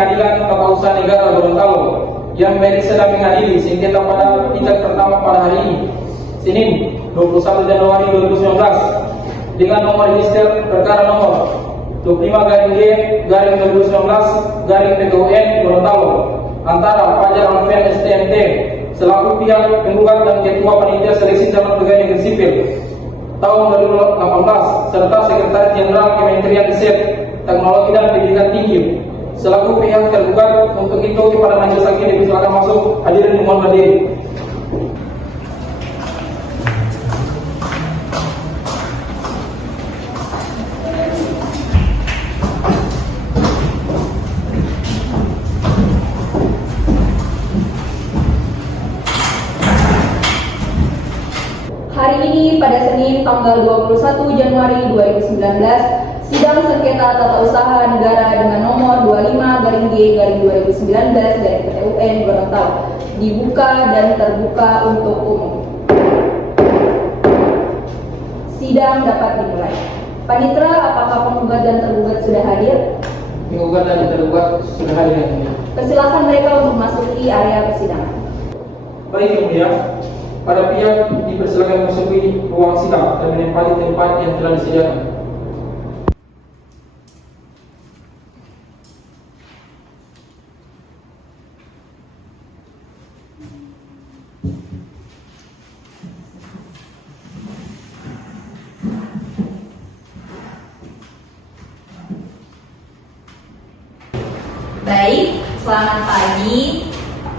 Pengadilan Tata Usaha Negara Gorontalo yang sedang mengadili sengketa pada tingkat pertama pada hari ini, Senin 21 Januari 2019 dengan nomor register perkara nomor 25-G-2019-PTUN Gorontalo antara Fajar Alfian STMT selaku pihak penggugat dan Ketua Panitia Seleksi Calon Pegawai Negeri Sipil tahun 2018 serta Sekretaris Jenderal Kementerian Riset, Teknologi dan Pendidikan Tinggi selaku pihak tergugat. Untuk itu kepada majelis hakim dipersilakan masuk, hadirin dimohon berdiri. Hari ini pada Senin tanggal 21 Januari 2019, sidang sengketa tata usaha negara dengan nomor 25-G-2019-PTUN Gorontalo dibuka dan terbuka untuk umum. Sidang dapat dimulai. Panitera, apakah penggugat dan tergugat sudah hadir? Penggugat dan tergugat sudah hadir. Persilakan mereka untuk masuki area persidangan. Baik, Yang Mulia. Para pihak dipersilakan memasuki ruang sidang dan menempati tempat yang telah disediakan. Baik, selamat pagi.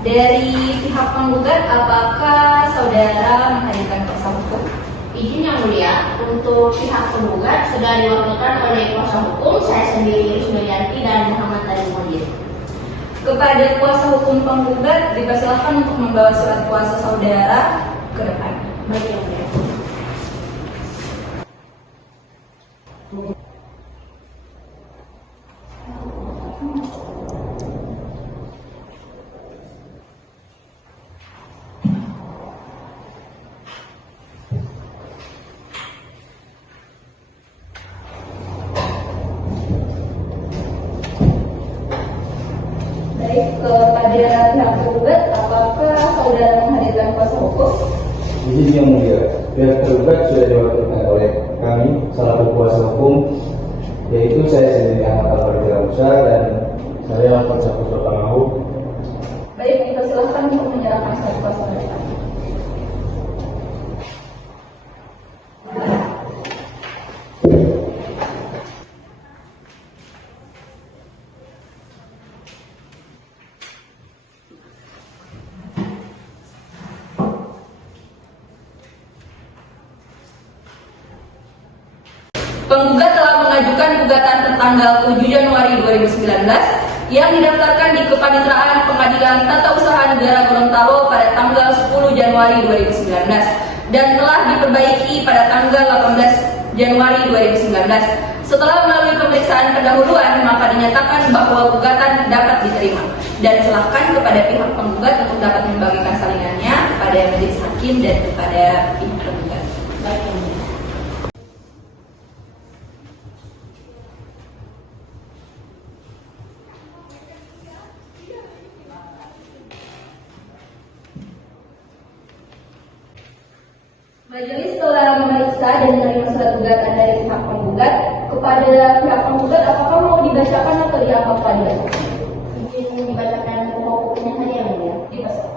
Dari pihak penggugat, apakah saudara menghadirkan kuasa hukum? Izin Yang Mulia, untuk pihak penggugat sudah diwakilkan oleh kuasa hukum saya sendiri Rusmilianti dan Muhammad Ali Modir. Kepada kuasa hukum penggugat dipersilakan untuk membawa surat kuasa saudara ke depan. Baik Yang Mulia. Baik, kepada pihak penggugat, apakah saudara menghadirkan kuasa hukum? Izin Yang Mulia, pihak tergugat sudah diwakilkan oleh kami selaku kuasa hukum, yaitu saya sendiri Ahmad Al-Farjah dan saya kuasa hukum Pengahuk. Baik, dipersilakan untuk menyerahkan surat kuasa mereka. Penggugat telah mengajukan gugatan tertanggal 7 Januari 2019 yang didaftarkan di Kepaniteraan Pengadilan Tata Usaha Negara Gorontalo pada tanggal 10 Januari 2019 dan telah diperbaiki pada tanggal 18 Januari 2019. Setelah melalui pemeriksaan pendahuluan, maka dinyatakan bahwa gugatan dapat diterima dan silakan kepada pihak penggugat untuk dapat membagikan salinannya pada majelis hakim dan kepada pihak tergugat. Baik Yang Mulia. Majelis telah memeriksa dan menerima surat gugatan dari pihak penggugat. Kepada pihak penggugat, apakah mau dibacakan atau dianggap valid? Izin dibacakan pokok-pokoknya saja Yang Mulia. Dibacakan.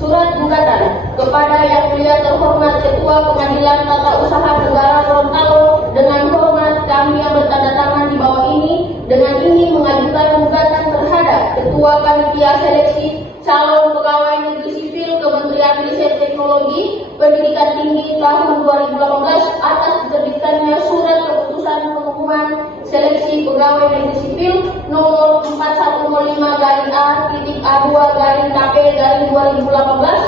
Surat gugatan kepada Yang Mulia terhormat Ketua Pengadilan Tata Usaha Negara Gorontalo, dengan hormat kami yang bertanda tangan di bawah ini dengan ini mengajukan gugatan terhadap Ketua Panitia Seleksi Calon Pegawai Negeri Sipil Kementerian Riset Teknologi Pendidikan Tinggi tahun 2018 atas diterbitkannya surat keputusan pengumuman seleksi pegawai negeri sipil nomor 4105-A-A2-KP-2018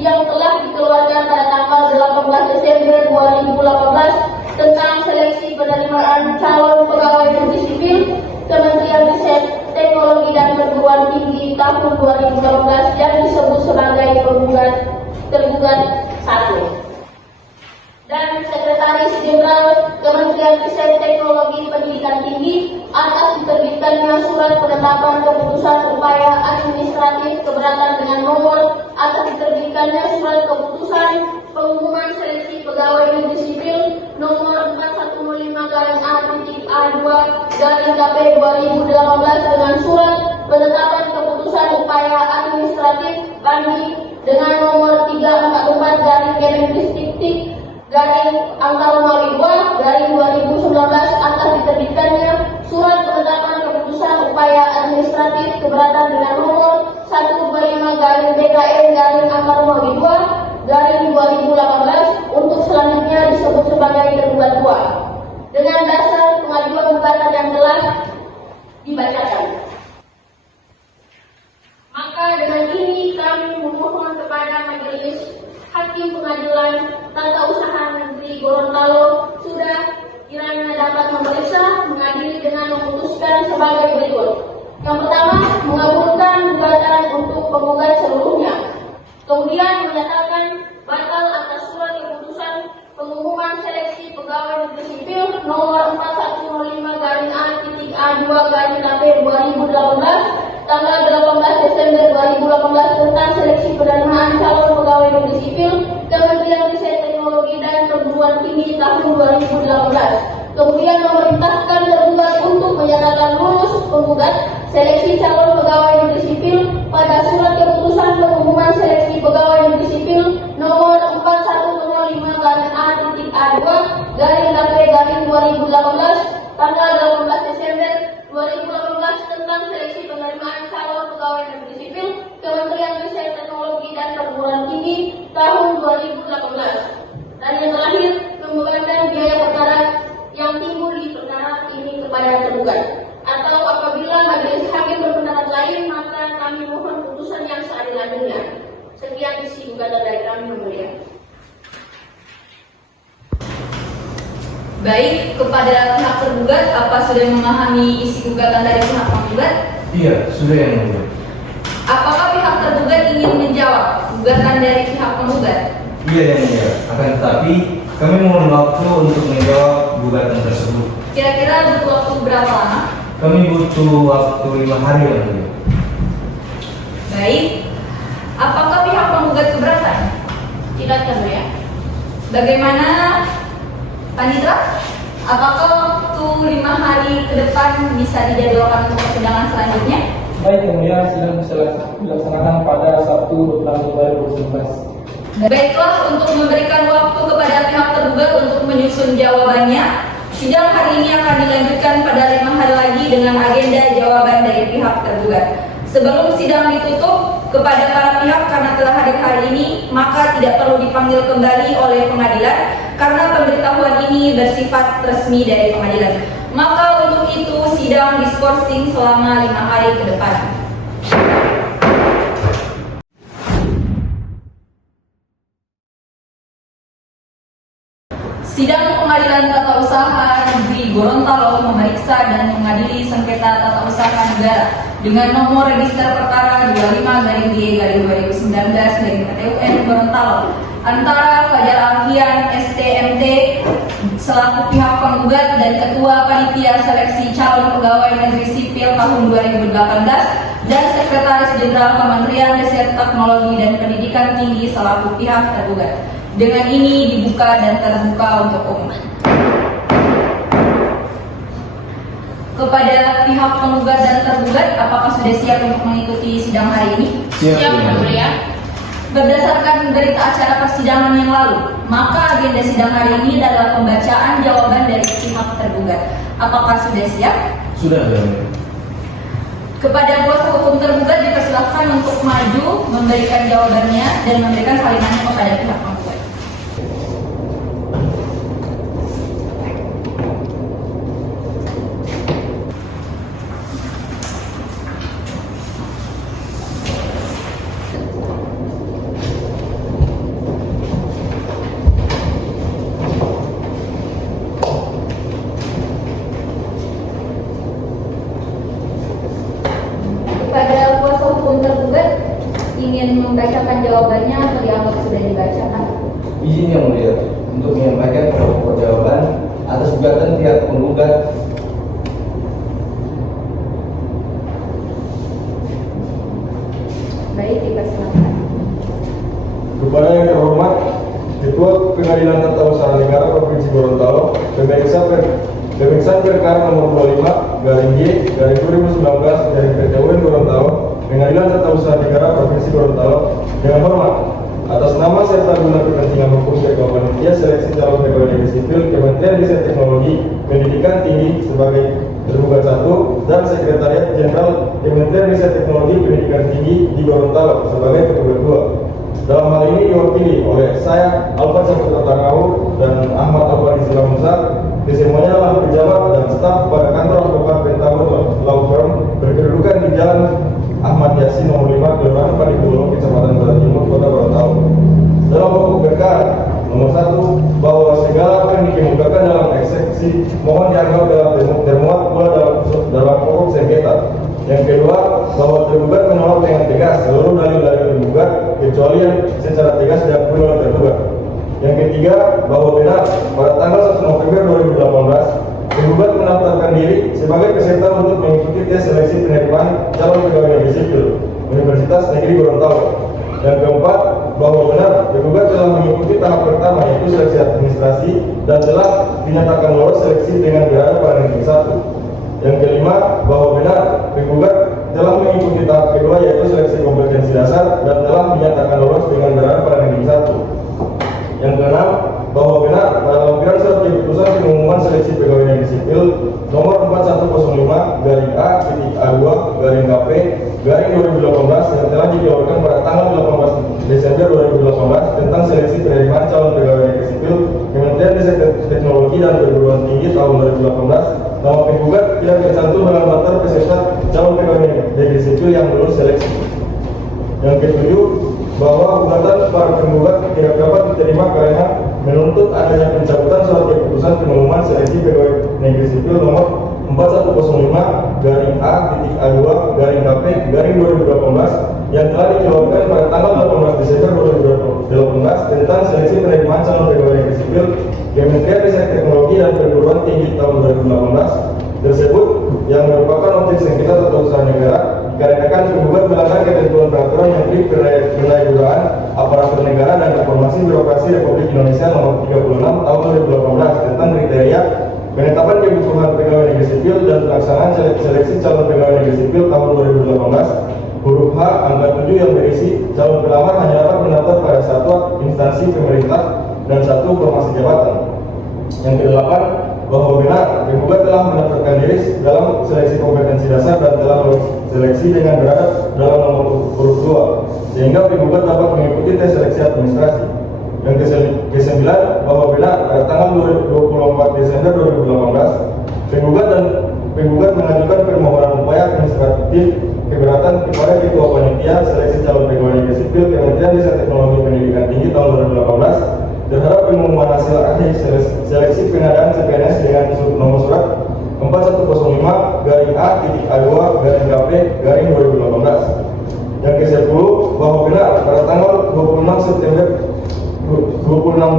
yang telah dikeluarkan pada tanggal 18 Desember 2018 tentang seleksi penerimaan calon pegawai negeri sipil Kementerian Riset Teknologi dan Perguruan Tinggi tahun 2018 yang disebut sebagai tergugat 1. Dan Sekretaris Jenderal Kementerian Riset Teknologi Pendidikan Tinggi atas diterbitkan diterbitkannya surat penetapan keputusan upaya administratif keberatan dengan nomor atas diterbitkannya surat keputusan pengumuman seleksi pegawai negeri sipil nomor 4105-A.A2/KP 2018 dengan surat penetapan keputusan upaya administratif banding dengan nomor 344-Kemendikbud-2019 atas diterbitkannya surat penetapan keputusan upaya administratif keberatan dengan nomor 125-BKN-2/2018 untuk selanjutnya disebut sebagai tergugat 2 dengan dasar pengajuan gugatan yang telah dibacakan. Maka dengan ini kami memohon kepada Majelis Hakim Pengadilan Tata Usaha Negeri Gorontalo sudah kiranya dapat memeriksa, mengadili dengan memutuskan sebagai berikut. Yang pertama, mengabulkan gugatan untuk penggugat seluruhnya. Kemudian menyatakan batal atas surat keputusan pengumuman seleksi pegawai negeri sipil nomor 4105-A.A2/KP 2018 tanggal 18 Desember 2018 tentang seleksi penerimaan calon pegawai negeri sipil Kementerian Riset Teknologi dan Perguruan Tinggi tahun 2018. Kemudian memerintahkan tergugat untuk menyatakan lulus penggugat seleksi calon pegawai negeri sipil pada surat keputusan pengumuman seleksi pegawai negeri sipil nomor 4105-A.A2/KP 2018 tanggal 18 Desember 2018 tentang seleksi penerimaan calon pegawai negeri sipil Kementerian Riset Teknologi dan Perguruan Tinggi tahun 2018. Dan yang terakhir, membebankan biaya perkara yang timbul di perkara ini kepada tergugat. Atau apabila majelis hakim berpendapat lain, maka kami mohon putusan yang seadil-adilnya. Sekian isi gugatan dari kami, Yang Mulia. Baik, kepada pihak tergugat, apa sudah memahami isi gugatan dari pihak penggugat? Iya, sudah Yang Mulia. Apakah pihak tergugat ingin menjawab gugatan dari pihak penggugat? Iya Yang Mulia. Akan tetapi kami mohon waktu untuk menjawab gugatan tersebut. Kira-kira butuh waktu berapa lama? Kami butuh waktu 5 hari Yang Mulia. Baik, apakah pihak penggugat keberatan? Tidak, Yang Mulia. Bagaimana Panitra? Apakah waktu 5 hari ke depan bisa dijadwalkan untuk persidangan selanjutnya? Baik, kemudian sidang dilaksanakan pada Sabtu 26 2019. Baiklah, untuk memberikan waktu kepada pihak tergugat untuk menyusun jawabannya, sidang hari ini akan dilanjutkan pada 5 hari lagi dengan agenda jawaban dari pihak tergugat. Sebelum sidang ditutup, kepada para pihak karena telah hadir hari ini, maka tidak perlu dipanggil kembali oleh pengadilan karena pemberitahuan ini bersifat resmi dari pengadilan. Maka untuk itu sidang diskorsing selama 5 hari ke depan. Sidang Pengadilan Tata Usaha Negeri Gorontalo memeriksa dan mengadili sengketa tata usaha negara dengan nomor register perkara 25-DE/2019-PTUN Gorontalo antara Fajar Alfian STMT selaku pihak penggugat dan Ketua Panitia Seleksi Calon Pegawai Negeri Sipil tahun 2018 dan Sekretaris Jenderal Kementerian Riset Teknologi dan Pendidikan Tinggi selaku pihak tergugat. Dengan ini dibuka dan terbuka untuk umum. Kepada pihak penggugat dan tergugat, apakah sudah siap untuk mengikuti sidang hari ini? Siap, Yang Mulia. Berdasarkan berita acara persidangan yang lalu, maka agenda sidang hari ini adalah pembacaan jawaban dari pihak tergugat. Apakah sudah siap? Sudah Yang Mulia. Kepada kuasa hukum tergugat dipersilakan untuk maju memberikan jawabannya dan memberikan salinannya kepada pihak penggugat. Kepada kuasa hukum tergugat ingin membacakan jawabannya atau dianggap sudah dibacakan? Izin Yang Mulia untuk menyampaikan pokok jawaban atas gugatan pihak penggugat dipersilakan. Kepada yang terhormat Ketua Pengadilan Tata Usaha Negara Provinsi Gorontalo, pemeriksaan perkara nomor 25/G/2019 dari PT UN Gorontalo, Pengadilan Tata Usaha Negara Provinsi Gorontalo, dengan hormat atas nama serta guna kepentingan hukum Ketua Panitia Seleksi Calon Pegawai Negeri Sipil Kementerian Riset Teknologi Pendidikan Tinggi sebagai tergugat 1 dan Sekretariat Jenderal Kementerian Riset Teknologi Pendidikan Tinggi di Gorontalo sebagai tergugat 2. Dalam hal ini diwakili oleh saya Alfa Saputra Tangau dan Ahmad Abadi Silamusa, kesemuanya adalah pejabat dan staf pada kantor advokat Pentagon Law Firm berkedudukan di Jalan Ahmad Yasin nomor 5 Kelurahan Padikulo, Kecamatan Barat Timur, Kota Gorontalo. Dalam pokok perkara nomor 1 bahwa segala apa yang dikemukakan dalam eksepsi mohon dianggap termuat pula dalam pokok sengketa. Yang kedua, bahwa tergugat menolak dengan tegas seluruh dalil-dalil tergugat kecuali yang secara tegas diakui oleh tergugat. Yang ketiga, bahwa benar pada tanggal 1 November 2018 tergugat mendaftarkan diri sebagai peserta untuk mengikuti tes seleksi penerimaan calon pegawai negeri sipil Universitas Negeri Gorontalo. Yang keempat, bahwa benar tergugat telah mengikuti tahap pertama yaitu seleksi administrasi dan telah dinyatakan lolos seleksi dengan gelar pada negeri 1. Yang kelima, bahwa benar tergugat telah mengikuti tahap kedua yaitu seleksi kompetensi dasar dan telah dinyatakan lolos dengan gelar pada negeri 1. Yang keenam, bahwa benar pada lampiran surat keputusan pengumuman seleksi pegawai negeri sipil nomor 4105-A-A2-KP-2018 yang telah dikeluarkan pada tanggal 18 Desember 2018 tentang seleksi penerimaan calon pegawai negeri sipil Kementerian Riset Teknologi dan Perguruan Tinggi tahun 2018, nama penggugat tidak tercantum dalam daftar peserta calon pegawai negeri sipil yang lulus seleksi. Yang ketujuh, bahwa gugatan para penggugat tidak dapat diterima karena menuntut adanya pencabutan surat keputusan pengumuman seleksi pegawai negeri sipil nomor 4105-A-A2-KP-2018 yang telah dikeluarkan pada tanggal 18 Desember 2018 tentang seleksi penerimaan calon pegawai negeri sipil Kementerian Riset Teknologi dan Perguruan Tinggi tahun 2018 tersebut yang merupakan objek sengketa tata usaha negara dikarenakan penggugat melanggar ketentuan peraturan Menteri Pendayaan Aparatur Negara dan Reformasi Birokrasi Republik Indonesia nomor 36 tahun 2018 tentang kriteria penetapan kebutuhan pegawai negeri sipil dan pelaksanaan seleksi calon pegawai negeri sipil tahun 2018 huruf H angka 7 yang berisi calon pelamar hanya dapat mendaftar pada satu instansi pemerintah dan satu formasi jabatan. Yang kedelapan, bahwa benar penggugat telah mendaftarkan diri dalam seleksi kompetensi dasar dan telah lolos seleksi dengan berada dalam nomor huruf 2 sehingga penggugat dapat mengikuti tes seleksi administrasi. Yang kesembilan, bahwa benar pada tanggal 24 Desember 2018 penggugat mengajukan permohonan upaya administratif keberatan kepada Ketua Panitia Seleksi Calon Pegawai Negeri Sipil Kementerian Riset Teknologi Pendidikan Tinggi tahun 2018 terhadap pengumuman hasil akhir seleksi pengadaan CPNS dengan nomor surat 4105-A-A2-KP-2018. Yang ke-10, bahwa benar pada tanggal 26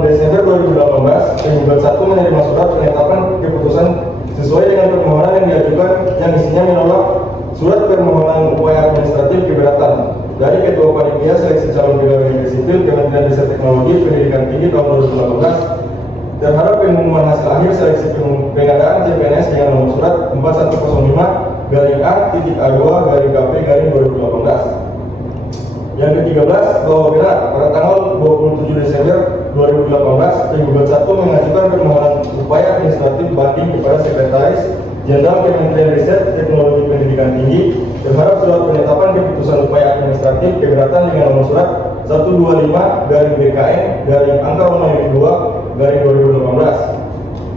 Desember 2018 penggugat 1 menerima surat penetapan keputusan sesuai dengan permohonan yang diajukan yang isinya menolak surat permohonan upaya administratif keberatan dari Ketua Panitia Seleksi Calon Pegawai Negeri Sipil Kementerian Riset Teknologi Pendidikan Tinggi tahun 2018 terhadap pengumuman hasil akhir seleksi pengadaan CPNS dengan nomor surat 4105-A-A2-KP-2018. Yang ke-13, bahwa benar pada tanggal 27 Desember 2018 penggugat 1 mengajukan permohonan upaya administratif banding kepada Sekretaris Jenderal Kementerian Riset Teknologi Pendidikan Tinggi terhadap surat penetapan keputusan upaya administratif keberatan dengan nomor surat 125-BKN-angka-2-2018.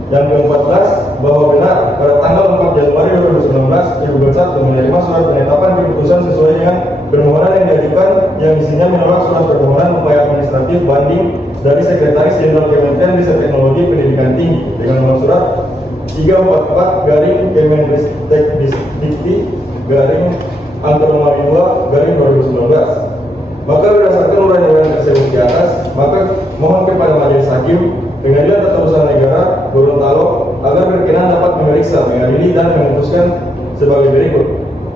Yang ke-14, bahwa benar pada tanggal 4 Januari 2019 penggugat 1 menerima surat penetapan keputusan sesuai dengan permohonan yang diajukan yang isinya menolak surat permohonan upaya administratif banding dari Sekretaris Jenderal Kementerian Riset Teknologi Pendidikan Tinggi dengan nomor surat 344-Kemendikbud-angka-2-2019. Maka berdasarkan uraian-uraian tersebut di atas, maka mohon kepada Majelis Hakim Pengadilan Tata Usaha Negara Gorontalo agar berkenan dapat memeriksa, mengadili dan memutuskan sebagai berikut.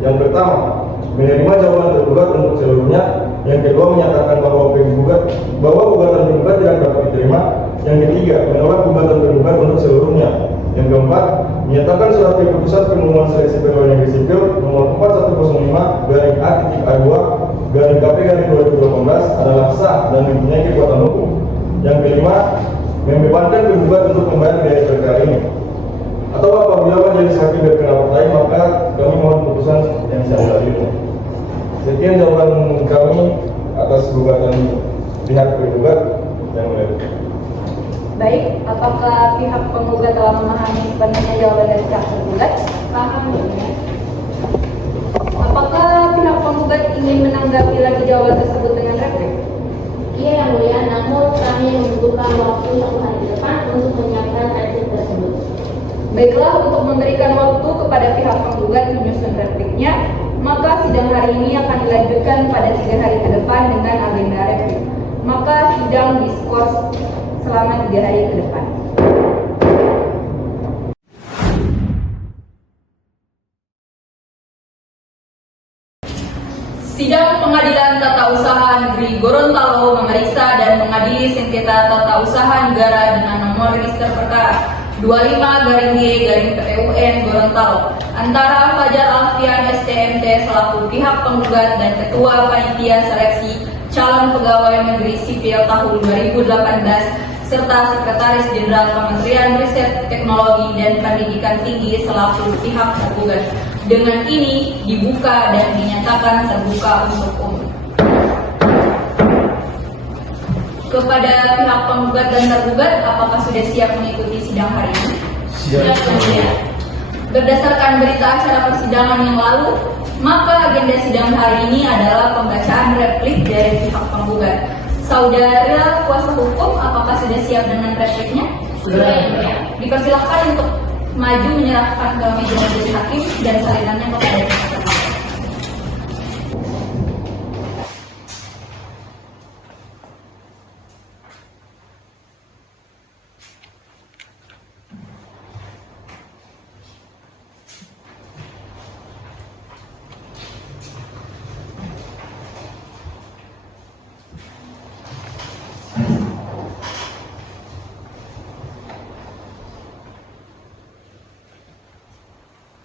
Yang pertama, menerima jawaban tergugat untuk seluruhnya Yang kedua, menyatakan bahwa gugatan penggugat tidak dapat diterima. Yang ketiga, menolak gugatan penggugat untuk seluruhnya. Yang keempat, menyatakan surat keputusan pengumuman seleksi pegawai negeri sipil nomor 4105/A-A2/KP/2018 adalah sah dan mempunyai kekuatan hukum. Yang kelima, membebankan penggugat untuk membayar biaya perkara ini. Atau apabila majelis hakim berpendapat lain, maka kami mohon putusan yang selanjutnya. Sekian jawaban kami atas gugatan pihak penggugat yang mulia. Baik, apakah pihak penggugat telah memahami sepenuhnya jawaban dari pihak tergugat? Paham ya? Apakah pihak penggugat ingin menanggapi lagi jawaban tersebut dengan replik? Iya yang mulia, namun kami membutuhkan waktu 1 hari ke depan untuk menyiapkan replik tersebut. Baiklah, untuk memberikan waktu kepada pihak penggugat menyusun repliknya, maka sidang hari ini akan dilanjutkan pada 3 hari ke depan dengan agenda replik. Maka sidang diskors selama 3 hari ke depan. Sidang Pengadilan Tata Usaha Negeri Gorontalo memeriksa dan mengadili sengketa tata usaha negara dengan nomor register perkara 25-G-PTUN Gorontalo antara Fajar Alfian STMT selaku pihak penggugat dan Ketua Panitia Seleksi Calon Pegawai Negeri Sipil tahun 2018 serta Sekretaris Jenderal Kementerian Riset Teknologi dan Pendidikan Tinggi selaku pihak tergugat. Dengan ini dibuka dan dinyatakan terbuka untuk umum. Kepada pihak penggugat dan tergugat, apakah sudah siap mengikuti sidang hari ini? Siap. Berdasarkan berita acara persidangan yang lalu, maka agenda sidang hari ini adalah pembacaan replik dari pihak penggugat. Saudara kuasa hukum, apakah sudah siap dengan repliknya? Sudah. Dipersilahkan untuk maju menyerahkan ke meja majelis hakim dan salinannya kepada pihak tergugat.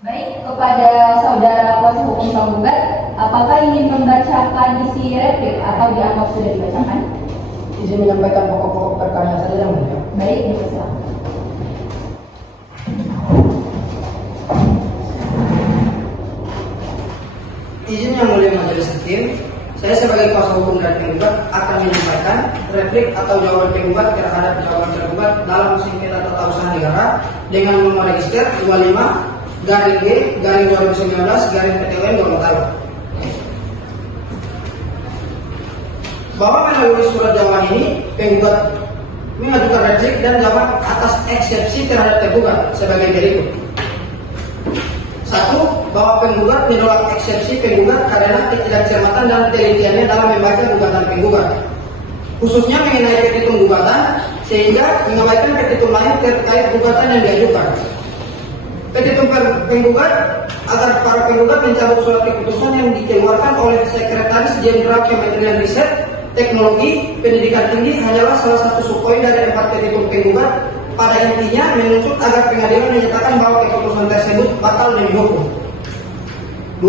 Baik, kepada saudara kuasa hukum penggugat, apakah ingin membacakan isi replik atau dianggap sudah dibacakan? Izin menyampaikan pokok-pokok perkara saja yang mulia. Baik, dipersilakan. Izin yang mulia majelis hakim, saya sebagai kuasa hukum dari penggugat akan menyampaikan replik atau jawaban penggugat terhadap jawaban tergugat dalam sengketa tata usaha negara dengan nomor register 25-G-2019-PTUN Gorontalo. Bahwa melalui surat jawaban ini, penggugat mengajukan replik dan jawaban atas eksepsi terhadap tergugat sebagai berikut. 1. Bahwa penggugat menolak eksepsi penggugat karena ketidakcermatan dan telitiannya dalam membaca gugatan penggugat, khususnya mengenai petitum gugatan, sehingga mengabaikan petitum lain terkait gugatan yang diajukan. Petitum penggugat agar para penggugat mencabut surat keputusan yang dikeluarkan oleh Sekretaris Jenderal Kementerian Riset Teknologi Pendidikan Tinggi hanyalah salah satu subpoin dari 4 petitum penggugat. Pada intinya menuntut agar pengadilan menyatakan bahwa keputusan tersebut batal demi hukum. 2.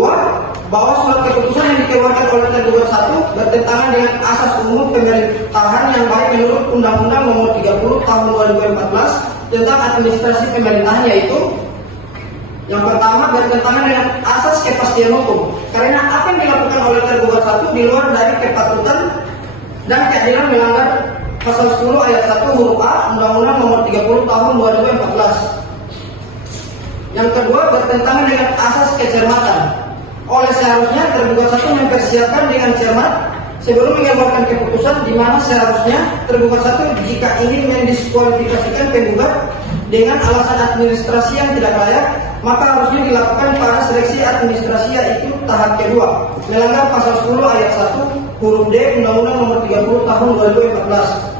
Bahwa surat keputusan yang dikeluarkan oleh tergugat 1 bertentangan dengan asas umum pemerintahan yang baik menurut Undang-Undang Nomor 30 Tahun 2014 tentang administrasi pemerintahan, yaitu yang pertama bertentangan dengan asas kepastian hukum karena apa yang dilakukan oleh tergugat 1 di luar dari kepatutan dan keadilan melanggar Pasal 10 ayat 1 huruf A Undang-Undang Nomor 30 Tahun 2014. Yang kedua bertentangan dengan asas kecermatan. Oleh seharusnya tergugat 1 mempersiapkan dengan cermat sebelum mengeluarkan keputusan, di mana seharusnya tergugat 1 jika ingin mendiskualifikasikan penggugat dengan alasan administrasi yang tidak layak, maka harusnya dilakukan pada seleksi administrasi, yaitu tahap kedua melanggar Pasal 10 ayat 1 huruf D Undang-Undang Nomor 30 Tahun 2014.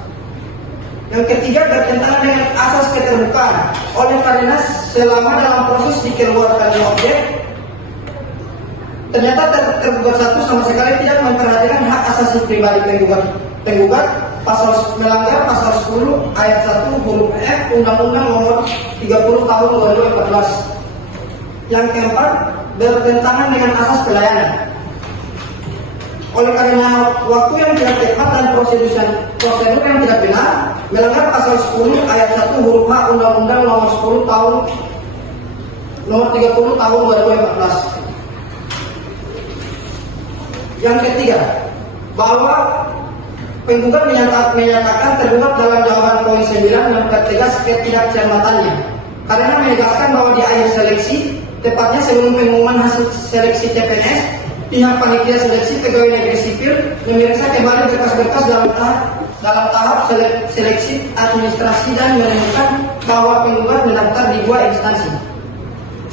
Yang ketiga bertentangan dengan asas keterbukaan. Oleh karena selama dalam proses dikeluarkannya objek Ternyata tergugat satu sama sekali tidak memperhatikan hak asasi pribadi penggugat melanggar pasal 10 ayat 1 huruf F Undang-Undang Nomor 30 Tahun 2014. Yang keempat, bertentangan dengan asas pelayanan. Oleh karena waktu yang tidak tepat dan prosedur yang tidak benar, melanggar pasal 10 ayat 1 huruf H Undang-Undang Nomor 10 Tahun Nomor 30 Tahun 2014. Yang ketiga, bahwa penggugat menyatakan tergugat dalam jawaban poin 9 mempertegas ketidakcermatannya karena menegaskan bahwa di akhir seleksi, tepatnya sebelum pengumuman hasil seleksi CPNS, pihak panitia seleksi pegawai negeri sipil memeriksa kembali berkas-berkas dalam tahap seleksi administrasi dan menemukan bahwa penggugat mendaftar di 2 instansi.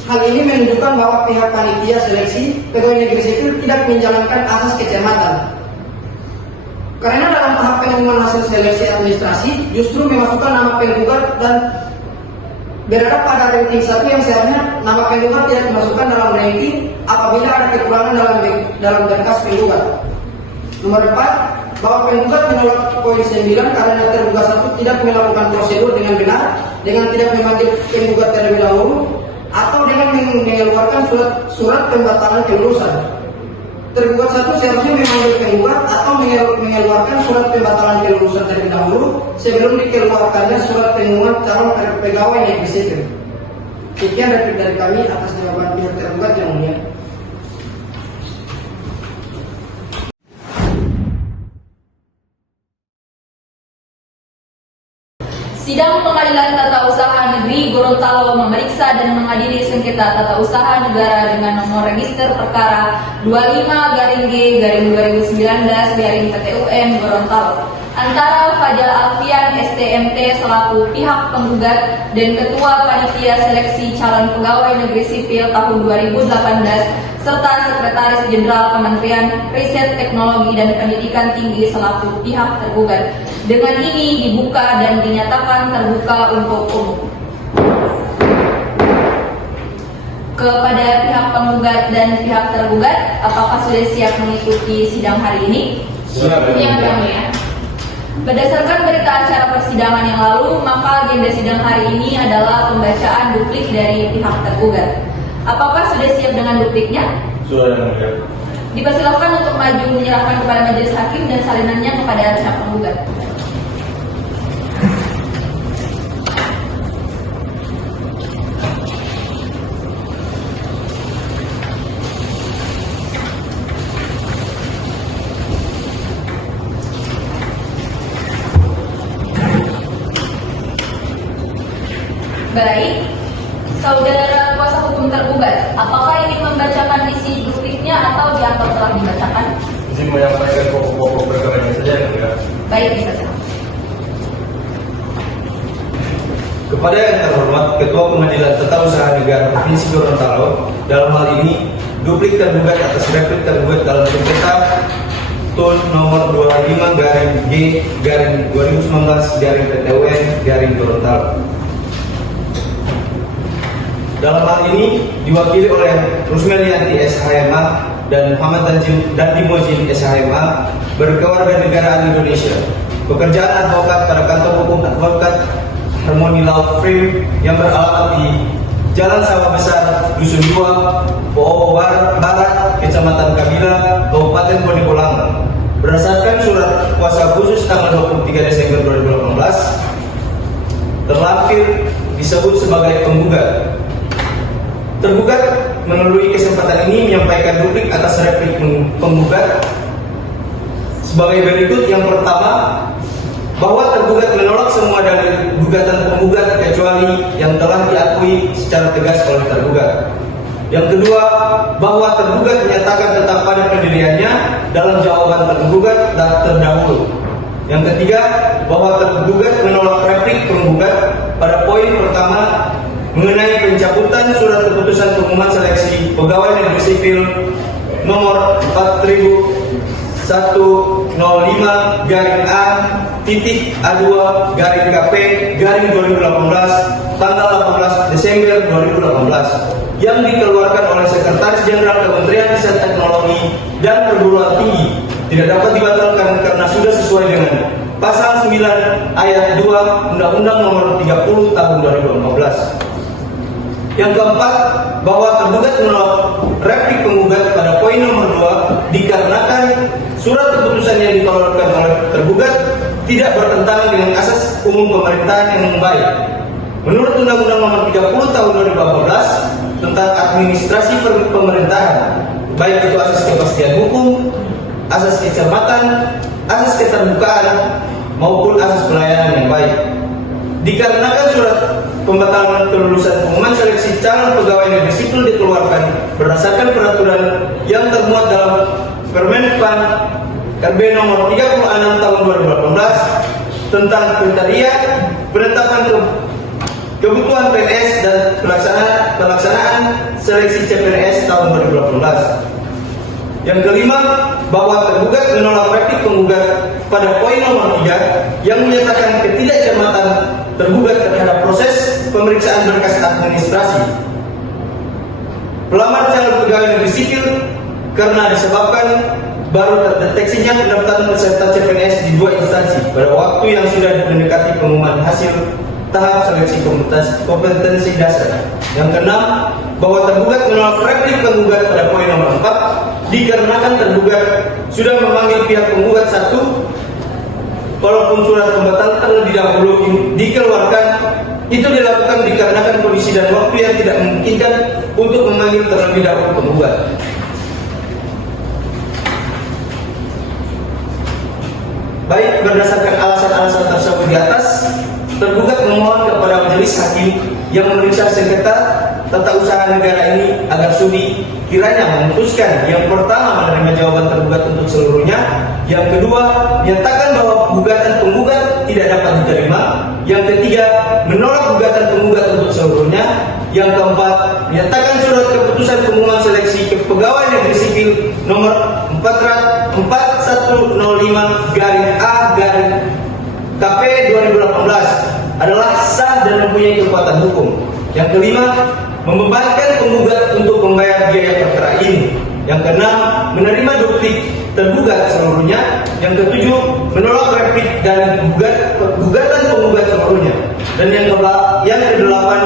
Hal ini menunjukkan bahwa pihak panitia seleksi pegawai negeri sipil tidak menjalankan asas kecermatan. Karena dalam tahap pengumuman hasil seleksi administrasi justru memasukkan nama penggugat dan berada pada ranking 1 yang seharusnya nama penggugat tidak dimasukkan dalam ranking apabila ada kekurangan dalam berkas penggugat. Nomor 4, bahwa penggugat menolak poin 9 karena tergugat 1 tidak melakukan prosedur dengan benar dengan tidak memanggil penggugat terlebih dahulu atau dengan mengeluarkan surat pembatalan kelulusan. Tergugat 1 seharusnya memanggil penggugat atau mengeluarkan surat pembatalan kelulusan terlebih dahulu sebelum dikeluarkannya surat pengumuman calon pegawai negeri sipil. Sekian replik dari kami atas jawaban pihak tergugat yang mulia. Sidang Pengadilan Tata Usaha Negeri Gorontalo memeriksa dan mengadili sengketa tata usaha negara dengan nomor register perkara 25-G-2019-PTUN Gorontalo antara Fajal Alfian STMT selaku pihak penggugat dan Ketua Panitia Seleksi Calon Pegawai Negeri Sipil tahun 2018 serta Sekretaris Jenderal Kementerian Riset Teknologi dan Pendidikan Tinggi selaku pihak tergugat. Dengan ini dibuka dan dinyatakan terbuka untuk umum. Kepada pihak penggugat dan pihak tergugat, apakah sudah siap mengikuti sidang hari ini? Siap. Ya. Berdasarkan berita acara persidangan yang lalu, maka agenda sidang hari ini adalah pembacaan duplik dari pihak tergugat. Apakah sudah siap dengan dupliknya? Sudah, yang mulia. Dipersilakan untuk maju menyerahkan kepada majelis hakim dan salinannya kepada pihak penggugat. Baik, saudara kuasa hukum tergugat, apakah ingin membacakan isi dupliknya atau dianggap telah dibacakan? Izin menyampaikan pokok-pokok perkara ini saja, yang mulia. Baik, dibacakan. Kepada yang terhormat Ketua Pengadilan Tata Usaha Negara Provinsi Gorontalo, dalam hal ini duplik tergugat atas replik tergugat dalam sengketa TUN nomor 25-G-2019-PTUN Gorontalo. Dalam hal ini diwakili oleh Rusmelianti SHMA dan Muhammad Dandimojin SHMA, berkewarganegaraan Indonesia. Pekerjaan advokat pada kantor hukum advokat Harmony Law Firm yang beralamat di Jalan Sawah Besar, Dusun 2, Po'o Barat, Kecamatan Kabila, Kabupaten Ponegoro. Berdasarkan surat kuasa khusus tanggal 23 Desember 2018, terlampir disebut sebagai penggugat. Tergugat melalui kesempatan ini menyampaikan duplik atas replik penggugat sebagai berikut. Yang pertama, bahwa tergugat menolak semua dalil gugatan penggugat kecuali yang telah diakui secara tegas oleh tergugat. Yang kedua, bahwa tergugat menyatakan tetap pada pendiriannya dalam jawaban tergugat terdahulu. Yang ketiga, bahwa tergugat menolak replik penggugat pada poin pertama mengenai pencabutan surat keputusan pengumuman seleksi pegawai negeri sipil nomor 4005-A-A2-KP-2018 tanggal 18 Desember 2018 yang dikeluarkan oleh Sekretaris Jenderal Kementerian Riset Teknologi dan Perguruan Tinggi tidak dapat dibatalkan karena sudah sesuai dengan Pasal 9 Ayat 2 Undang-Undang Nomor 30 Tahun 2015. Yang keempat, bahwa tergugat menolak replik penggugat pada poin nomor 2 dikarenakan surat keputusan yang dikeluarkan oleh tergugat tidak bertentangan dengan asas umum pemerintahan yang baik. Menurut Undang-Undang Nomor 30 Tahun 2015 tentang administrasi pemerintahan, baik itu asas kepastian hukum, asas kecermatan, asas keterbukaan, maupun asas pelayanan yang baik. Dikarenakan surat pembatalan kelulusan pengumuman seleksi calon pegawai negeri sipil dikeluarkan berdasarkan peraturan yang termuat dalam Permen.PAN RB nomor 36 tahun 2018 tentang kriteria penetapan kebutuhan PNS dan pelaksanaan seleksi CPNS tahun 2018. Yang kelima, bahwa tergugat menolak replik penggugat pada poin nomor 3 yang menyatakan ketidakcermatan tergugat terhadap proses pemeriksaan berkas administrasi pelamar calon pegawai negeri sipil karena disebabkan baru terdeteksinya pendaftaran peserta CPNS di 2 instansi pada waktu yang sudah mendekati pengumuman hasil tahap seleksi kompetensi dasar. Yang keenam, bahwa tergugat menolak replik penggugat pada poin nomor 4 dikarenakan tergugat sudah memanggil pihak penggugat 1 walaupun surat pembatalan terlebih dahulu dikeluarkan. Itu dilakukan dikarenakan kondisi dan waktu yang tidak memungkinkan untuk memanggil terlebih dahulu penggugat. Baik, berdasarkan alasan-alasan tersebut di atas, tergugat memohon kepada majelis hakim yang memeriksa sengketa tata usaha negara ini agar sudi kiranya memutuskan yang pertama menerima jawaban tergugat untuk seluruhnya, yang kedua menyatakan bahwa gugatan penggugat tidak dapat diterima, yang ketiga menolak gugatan penggugat untuk seluruhnya, yang keempat menyatakan surat keputusan pengumuman seleksi kepegawaian negeri sipil nomor 4105-A-KP 2018 adalah sah dan mempunyai kekuatan hukum. Yang kelima, membebankan penggugat untuk membayar biaya perkara ini. Yang keenam, menerima duplik tergugat seluruhnya. Yang ketujuh, menolak replik dan gugatan penggugat seluruhnya. Dan yang kedelapan,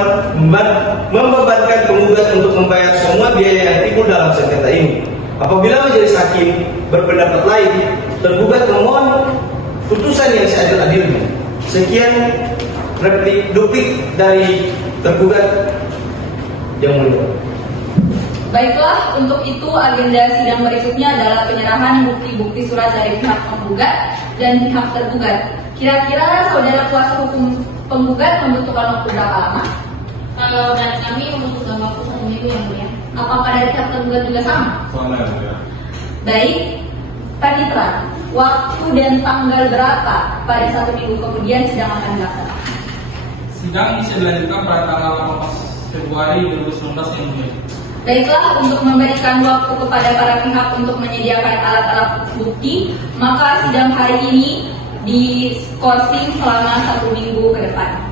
membebankan penggugat untuk membayar semua biaya yang timbul dalam sengketa ini. Apabila majelis hakim berpendapat lain, tergugat memohon putusan yang seadil-adilnya. Sekian duplik dari tergugat yang mulia. Baiklah, untuk itu agenda sidang berikutnya adalah penyerahan bukti-bukti surat dari pihak penggugat dan pihak tergugat. Kira-kira saudara kuasa hukum penggugat membutuhkan waktu berapa lama? Kalau dari kami membutuhkan waktu 1 minggu yang mulia. Apakah dari pihak tergugat juga sama? Baik, Panitra, waktu dan tanggal berapa pada 1 minggu kemudian sidang akan dilaksanakan? Sidang ini bisa dilanjutkan pada tanggal 18 Februari 2019 yang mulia. Baiklah, untuk memberikan waktu kepada para pihak untuk menyediakan alat-alat bukti, maka sidang hari ini diskorsing selama 1 minggu ke depan.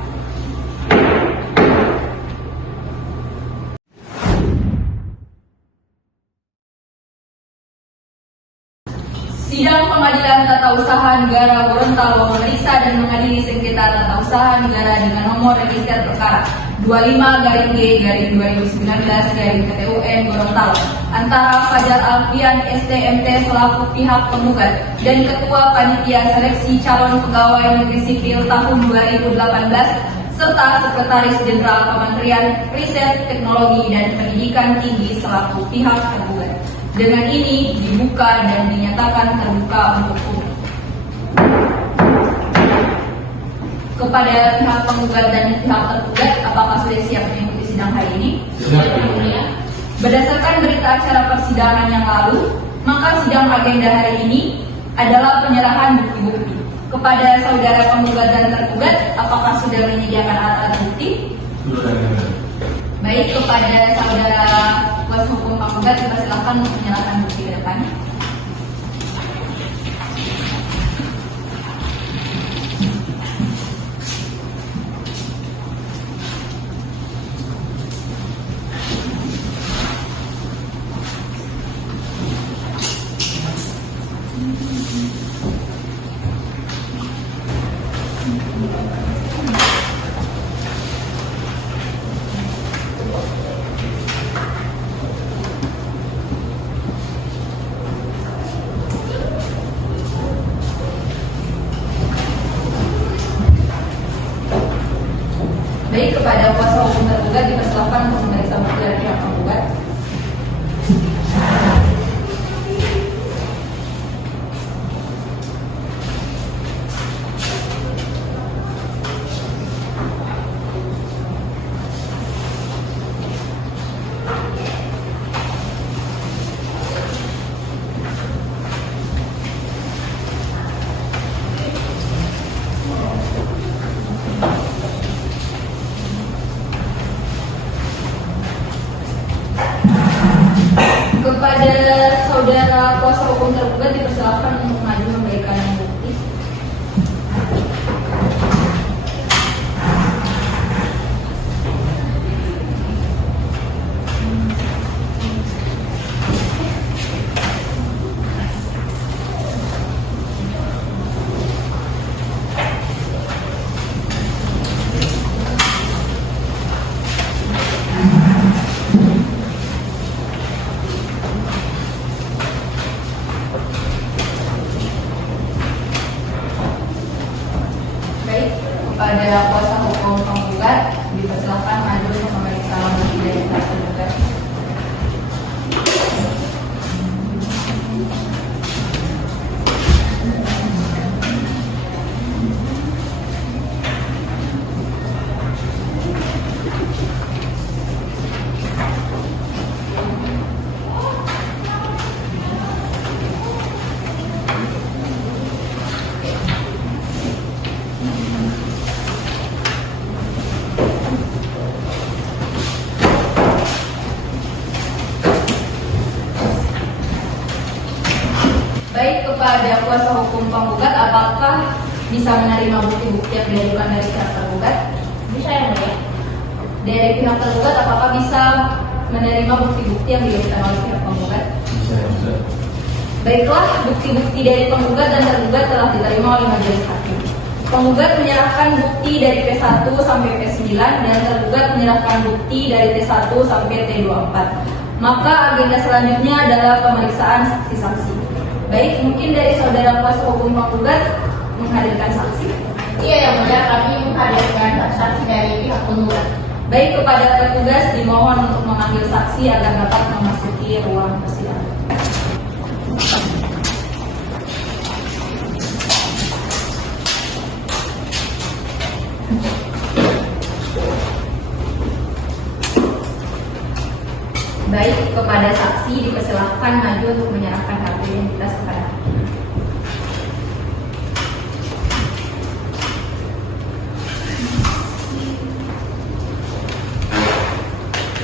Sidang Pengadilan Tata Usaha Negara Gorontalo memeriksa dan mengadili sengketa tata usaha negara dengan nomor register perkara 25-G-2019-PTUN Gorontalo antara Fajar Alfian STMT selaku pihak penggugat dan Ketua Panitia Seleksi Calon Pegawai Negeri Sipil tahun 2018 serta Sekretaris Jenderal Kementerian Riset Teknologi dan Pendidikan Tinggi selaku pihak tergugat. Dengan ini dibuka dan dinyatakan terbuka untuk umum. Kepada pihak penggugat dan pihak tergugat, apakah sudah siap mengikuti sidang hari ini? Berdasarkan berita acara persidangan yang lalu, maka sidang agenda hari ini adalah penyerahan bukti-bukti. Kepada saudara penggugat dan tergugat, apakah sudah menyediakan alat bukti? Baik, kepada saudara kuasa hukum penggugat, kita silakan untuk menyerahkan bukti ke depan. Baik, kepada kuasa hukum tergugat dipersilakan untuk memeriksa bukti dari pihak penggugat. Kepada saudara kuasa hukum tergugat dipersilakan untuk maju memberikan bukti. Baik, kepada kuasa hukum penggugat dipersilakan maju untuk memeriksa bukti dari pihak tergugat. Baik, kepada kuasa hukum penggugat, apakah bisa menerima bukti-bukti yang diajukan dari pihak tergugat? Bisa ya, Mbak? Dari pihak tergugat, apakah bisa menerima bukti-bukti yang diajukan oleh pihak penggugat? Bisa. Baiklah, bukti-bukti dari penggugat dan tergugat telah diterima oleh majelis hakim. Penggugat menyerahkan bukti dari P1 sampai P9 dan tergugat menyerahkan bukti dari T1 sampai T24. Maka agenda selanjutnya adalah pemeriksaan saksi-saksi. Baik, mungkin dari saudara kuasa hukum penggugat menghadirkan saksi. Iya ya, Mbak. Kami menghadirkan saksi dari pihak penggugat. Baik, kepada petugas dimohon untuk memanggil saksi agar dapat memasuki ruang persidangan. Baik, kepada saksi dipersilahkan maju untuk menyerahkan kartu identitas kepada hakim.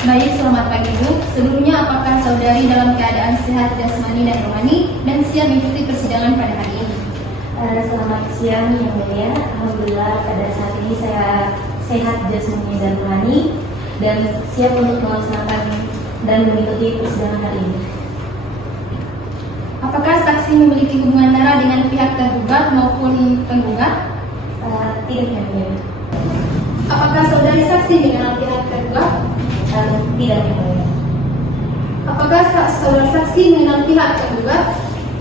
Baik, selamat pagi Bu. Sebelumnya, apakah saudari dalam keadaan sehat jasmani dan rohani dan siap mengikuti persidangan pada hari ini? Selamat siang Yang Mulia. Alhamdulillah pada saat ini saya sehat jasmani dan rohani dan siap untuk melaksanakan dan mengikuti persidangan hari ini. Apakah saksi memiliki hubungan darah dengan pihak tergugat maupun penggugat? Tidak Yang Mulia. Apakah saudari saksi dengan pihak tergugat? Tidak Yang Mulia. Apakah saudara saksi mengenal pihak tergugat?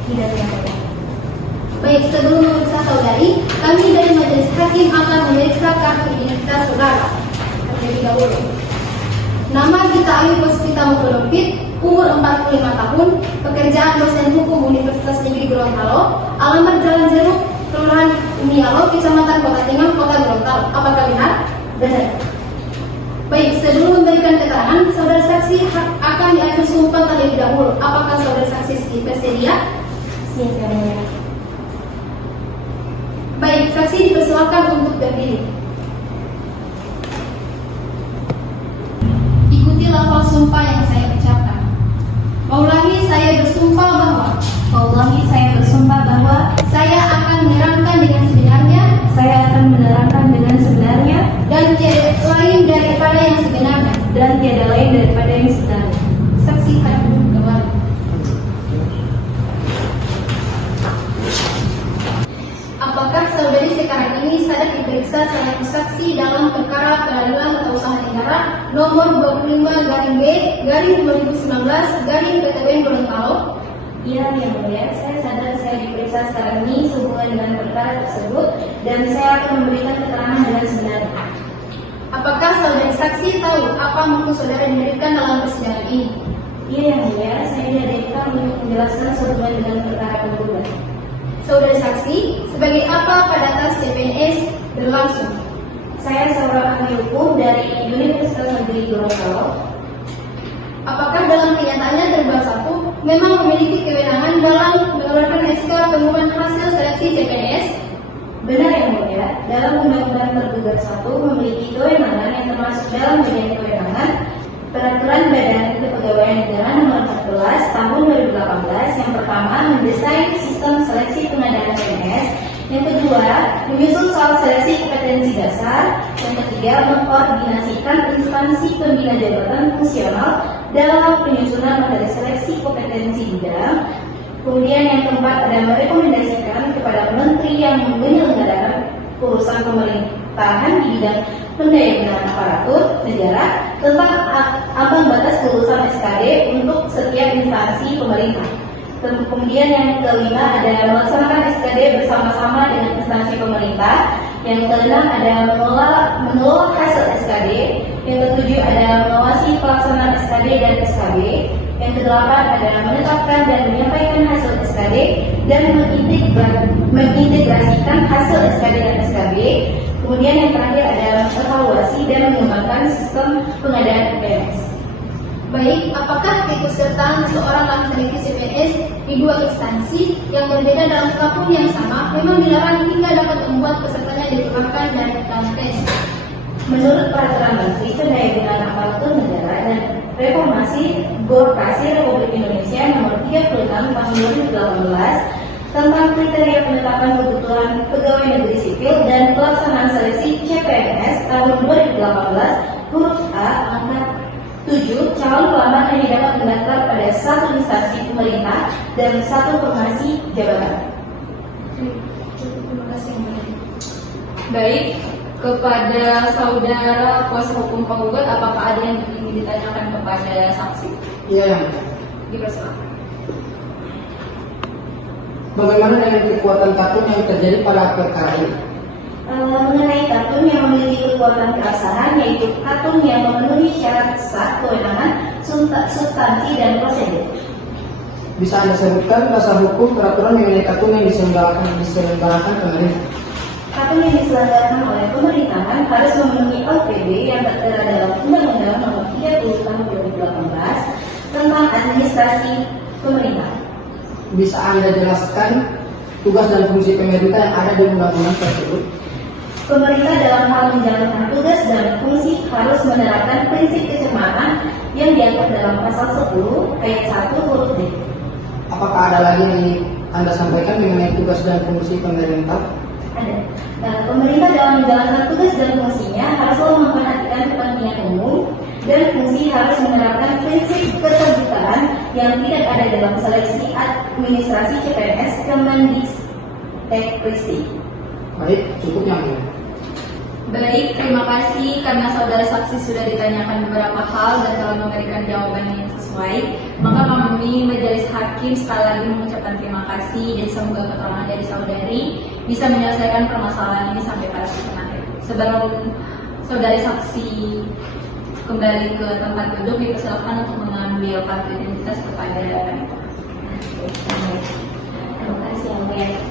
Tidak Yang Mulia. Baik, sebelum memeriksa saudari, kami dari majelis hakim akan memeriksa kartu identitas saudara. Terlebih dahulu. Nama Gita Ayu Puspita Mukolopit, umur 45 tahun, pekerjaan dosen hukum Universitas Negeri Gorontalo, alamat Jalan Jeruk, Kelurahan Unialo, Kecamatan Kota Tinggal, Kota Gorontalo. Apakah benar? Benar. Baik, sebelum memberikan keterangan, saudara saksi akan diajukan sumpah terlebih dahulu. Apakah saudara saksi bersedia? Siap Yang Mulia. Baik, saksi dipersilakan untuk berdiri. Ikuti lafal sumpah yang saya ucapkan. Wallahi, saya bersumpah bahwa Wallahi, saya bersumpah bahwa saya akan menerangkan dengan sebenarnya saya akan menerangkan dengan sebenarnya dan tiada lain daripada yang sebenarnya. dan tiada lain daripada yang sebenarnya. Saksi hadap kembali. ini sadar diperiksa sebagai saksi dalam perkara Pengadilan Tata Usaha Negara nomor 25-B/2019/PTWN Gorontalo. Iya, yang mulia, saya sadar saya diperiksa sekarang ini sehubungan dengan perkara tersebut dan saya akan memberikan keterangan dengan sebenarnya. Apakah saudari saksi tahu apa maksud saudara diberikan dalam persidangan ini? Iya, yang mulia, saya dihadirkan untuk menjelaskan sehubungan dengan perkara penggugat. Saudari saksi, sebagai apa pada tes CPNS berlangsung? Saya seorang ahli hukum dari Universitas Negeri Gorontalo. Apakah dalam kenyataannya terdakwa satu memang memiliki kewenangan dalam mengeluarkan SK pengumuman hasil seleksi CPNS? Benar, yang mulia, dalam Undang-Undang Tergugat 1 memiliki kewenangan yang termasuk dalam bagian kewenangan Peraturan Badan Kepegawaian Negara Nomor 14 Tahun 2018 yang pertama mendesain sistem seleksi pengadaan PNS, yang kedua menyusun soal seleksi kompetensi dasar, yang ketiga mengkoordinasikan instansi pembina jabatan fungsional dalam penyusunan materi seleksi kompetensi bidang. Kemudian yang keempat ada merekomendasikan kepada menteri yang menyelenggarakan urusan pemerintahan di bidang pendayagunaan aparatur negara tentang ambang batas kelulusan SKD untuk setiap instansi pemerintah. Kemudian yang kelima ada melaksanakan SKD bersama-sama dengan instansi pemerintah. Yang keenam ada menolak hasil SKD. Yang ketujuh ada mengawasi pelaksanaan SKD dan SKB. Yang kedelapan ada menetapkan dan menyampaikan hasil SKD dan mengintegrasikan hasil SKD dan SKB. Kemudian yang terakhir ada evaluasi dan mengembangkan sistem pengadaan PNS. Baik, apakah keikutsertaan seorang dalam seleksi CPNS di dua instansi yang berbeda dalam tahun yang sama memang dilarang hingga dapat membuat pesertanya dikeluarkan dari dalam tes? Menurut Peraturan Menteri Pendayagunaan Aparatur Negara dan Reformasi Birokrasi Republik Indonesia Nomor 36 Tahun 2018 tentang kriteria penetapan kebutuhan pegawai negeri sipil dan pelaksanaan seleksi CPNS tahun 2018 huruf A angka 7, calon pelamar hanya dapat mendaftar pada satu instansi pemerintah dan satu formasi jabatan. Terima kasih. Baik, kepada saudara kuasa hukum penggugat, apakah ada yang ingin ditanyakan kepada saksi? Iya, yang mulia. Dipersilakan. Bagaimana dengan kekuatan tatun yang terjadi pada perkara ini? Mengenai tatun yang memiliki kekuatan keabsahan, yaitu tatun yang memenuhi syarat sah, kewenangan, substansi, dan prosedur. Bisa Anda sebutkan dasar hukum peraturan mengenai tatun yang diselenggarakan pemerintah? Tatun yang diselenggarakan oleh pemerintahan harus memenuhi LPB yang tertera dalam Undang-Undang Nomor 30 Tahun 2018 tentang administrasi pemerintah. Bisa Anda jelaskan tugas dan fungsi pemerintah yang ada di undang-undang tersebut? Pemerintah dalam hal menjalankan tugas dan fungsi harus menerapkan prinsip kecermatan yang diatur dalam pasal 10 ayat 1 huruf D. Apakah ada lagi yang ingin Anda sampaikan mengenai tugas dan fungsi pemerintah? Ada. Pemerintah dalam menjalankan tugas dan fungsinya harus selalu memperhatikan kepentingan umum dan fungsi harus menerapkan prinsip keterbukaan yang tidak ada dalam seleksi administrasi CPNS Kemendikbudristek. Baik, cukup yang mulia. Baik, terima kasih karena saudara saksi sudah ditanyakan beberapa hal dan telah memberikan jawaban yang sesuai. Maka kami majelis hakim sekali lagi mengucapkan terima kasih dan semoga keterangan dari saudari bisa menyelesaikan permasalahan ini sampai pada titik akhir. Sebelum saudari saksi kembali ke tempat duduk, dipersilakan untuk mengambil kartu identitas kepada wanita. Terima kasih yang mulia.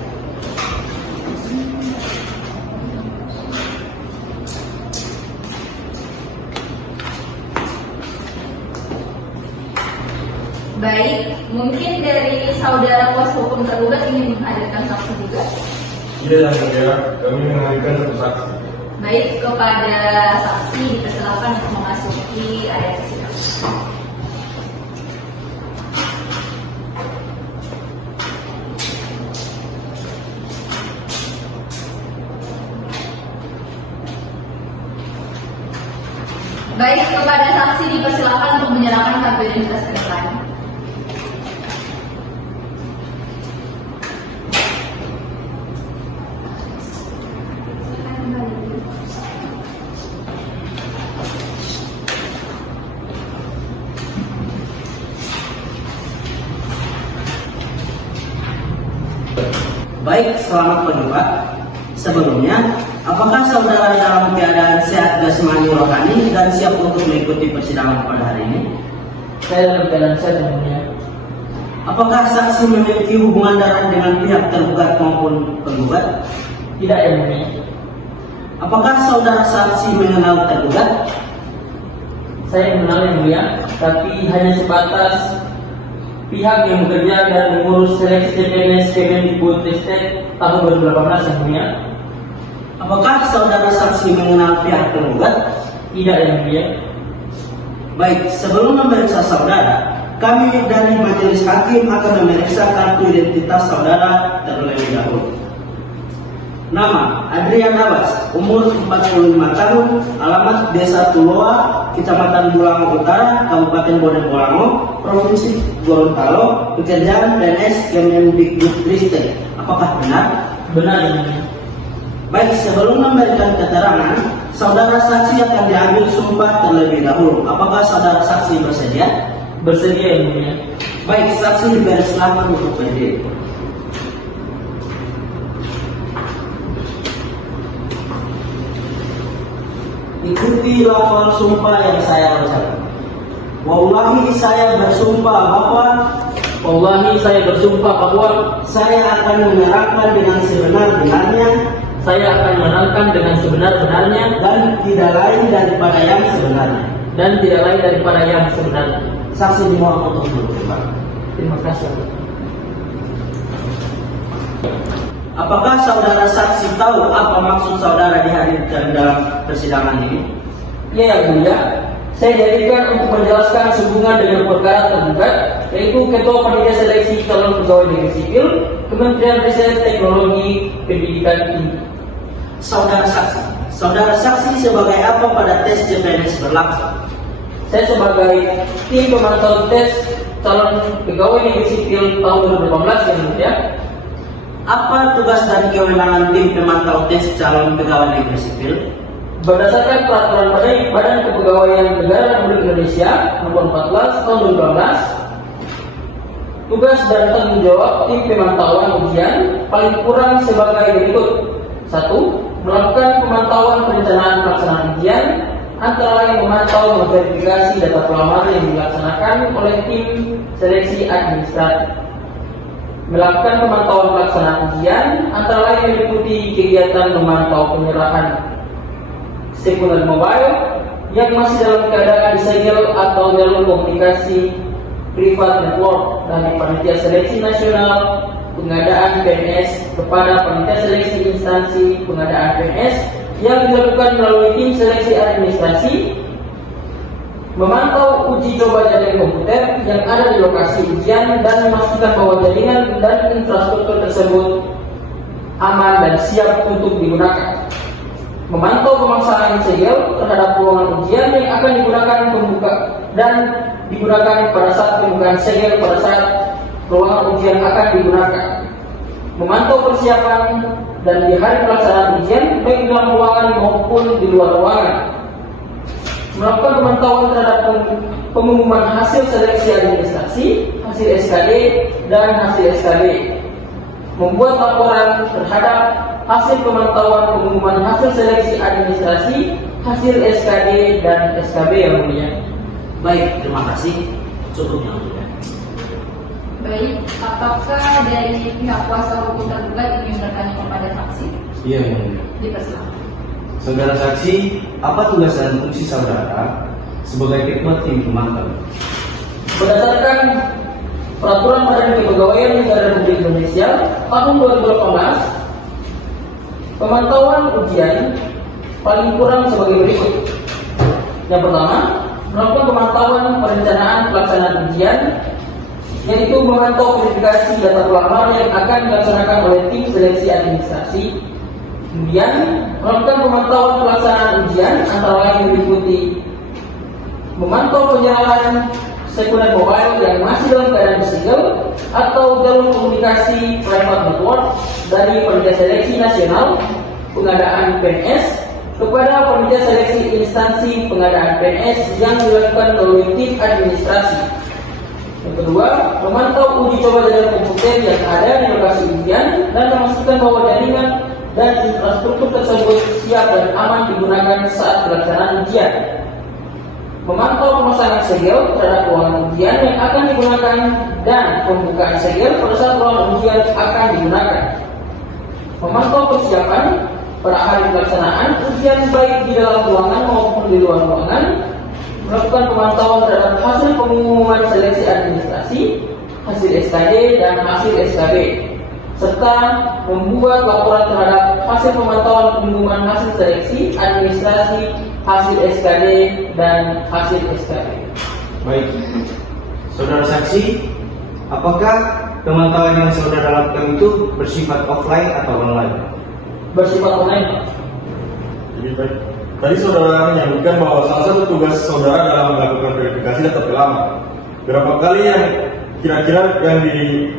Baik, mungkin dari saudara kuasa hukum tergugat ingin menghadirkan saksi juga. Iya, yang mulia, kami menghadirkan satu saksi. Baik, kepada saksi dipersilakan untuk memasuki area persidangan. Baik, kepada saksi dipersilakan untuk menyerahkan kartu identitas ke depan. Baik, selamat pagi Pak. Sebelumnya, apakah saudara dalam keadaan sehat jasmani rohani dan siap untuk mengikuti persidangan pada hari ini? Saya dalam keadaan sehat yang mulia. Apakah saksi memiliki hubungan darah dengan pihak tergugat maupun penggugat? Tidak yang mulia. Apakah saudara saksi mengenal tergugat? Saya mengenal yang mulia, tapi hanya sebatas pihak yang bekerja dan mengurus seleksi CPNS Kemendikbudristek tahun 2018 yang mulia. Apakah saudara saksi mengenal pihak tergugat? Tidak yang mulia. Baik, sebelum memeriksa saudara, kami dari majelis hakim akan memeriksa kartu identitas saudara terlebih dahulu. Nama, Adrian Abbas, umur 45 tahun, alamat Desa Tuloa, Kecamatan Bulango Utara, Kabupaten Bodengolango, Provinsi Gorontalo, pekerjaan PNS Kemendikbudristek. Apakah benar? Benar yang mulia. Baik, sebelum memberikan keterangan, saudara saksi akan diambil sumpah terlebih dahulu. Apakah saudara saksi bersedia? Bersedia yang mulia. Baik, saksi diberi selamat untuk berdiri. Ikuti lafal sumpah yang saya bacakan. Wallahi saya bersumpah bahwa Wallahi saya bersumpah bahwa saya akan menerangkan dengan sebenar-benarnya saya akan menerangkan dengan sebenar-benarnya dan tidak lain daripada yang sebenarnya. Saksi dimohon untuk duduk. Terima kasih. Apakah saudara saksi tahu apa maksud saudara dihadirkan dalam persidangan ini? Ya yang mulia, saya jadikan untuk menjelaskan sehubungan dengan perkara tergugat, yaitu Ketua Panitia Seleksi Calon Pegawai Negeri Sipil, Kementerian Riset Teknologi Pendidikan Tinggi. Saudara saksi sebagai apa pada tes CPNS berlangsung? Saya sebagai tim pemantau tes calon pegawai negeri sipil tahun 2018 yang mulia. Apa tugas dan kewenangan tim pemantau tes calon pegawai negeri sipil? Berdasarkan peraturan Badan Kepegawaian Negara Republik Indonesia nomor 14 tahun 2012, tugas dan tanggung jawab tim pemantauan ujian paling kurang sebagai berikut: 1. Melakukan pemantauan perencanaan pelaksanaan ujian, antara lain memantau memverifikasi data pelamar yang dilaksanakan oleh tim seleksi administratif. Melakukan pemantauan pelaksanaan ujian, antara lain meliputi kegiatan memantau penyerahan sekunder mobile yang masih dalam keadaan disegel atau jalur komunikasi privat network dari Panitia Seleksi Nasional Pengadaan PNS kepada Panitia Seleksi Instansi Pengadaan PNS yang dilakukan melalui tim seleksi administrasi, memantau uji coba jaringan komputer yang ada di lokasi ujian dan memastikan bahwa jaringan dan infrastruktur tersebut aman dan siap untuk digunakan. Memantau pemasangan segel terhadap ruangan ujian yang akan digunakan digunakan pada saat pembukaan segel pada saat ruangan ujian akan digunakan. Memantau persiapan dan di hari pelaksanaan ujian baik di dalam ruangan maupun di luar ruangan. Melakukan pemantauan terhadap pengumuman hasil seleksi administrasi, hasil SKD dan hasil SKB. Membuat laporan terhadap hasil pemantauan pengumuman hasil seleksi administrasi, hasil SKD dan SKB yang mulia. Baik, terima kasih. Cukup yang mulia. Baik, apakah dari pihak kuasa hukum tergugat ingin bertanya kepada saksi? Iya, yang mulia. Dipersilakan. Saudara saksi, apa tugas dan fungsi saudara sebagai ketua tim pemantau? Berdasarkan Peraturan Badan Kepegawaian Negara Republik Indonesia tahun 2018, pemantauan ujian paling kurang sebagai berikut. Yang pertama, melakukan pemantauan perencanaan pelaksanaan ujian, yaitu memantau verifikasi data pelamar yang akan dilaksanakan oleh tim seleksi administrasi. Kemudian, melakukan pemantauan pelaksanaan ujian antara lain meliputi memantau penyerahan sekunder mobile yang masih dalam keadaan disegel atau jalur komunikasi private network dari Panitia Seleksi Nasional Pengadaan PNS kepada Panitia Seleksi Instansi Pengadaan PNS yang dilakukan melalui tim administrasi. Yang kedua, memantau uji coba jaringan komputer yang ada di lokasi ujian dan memastikan bahwa jaringan dan infrastruktur tersebut siap dan aman digunakan saat pelaksanaan ujian. Memantau pemasangan segel terhadap ruangan ujian yang akan digunakan dan pembukaan segel pada saat ruangan ujian akan digunakan. Memantau persiapan pada hari pelaksanaan ujian baik di dalam ruangan maupun di luar ruangan. Melakukan pemantauan terhadap hasil pengumuman seleksi administrasi, hasil SKD dan hasil SKB, serta membuat laporan terhadap hasil pemantauan pengumuman hasil seleksi administrasi, hasil SKD dan hasil SKB. Baik, saudara saksi, apakah pemantauan yang saudara lakukan itu bersifat offline atau online? Bersifat online. Jadi baik. Tadi saudara menyebutkan bahwa salah satu tugas saudara dalam melakukan verifikasi data pelama. Berapa kali yang kira-kira yang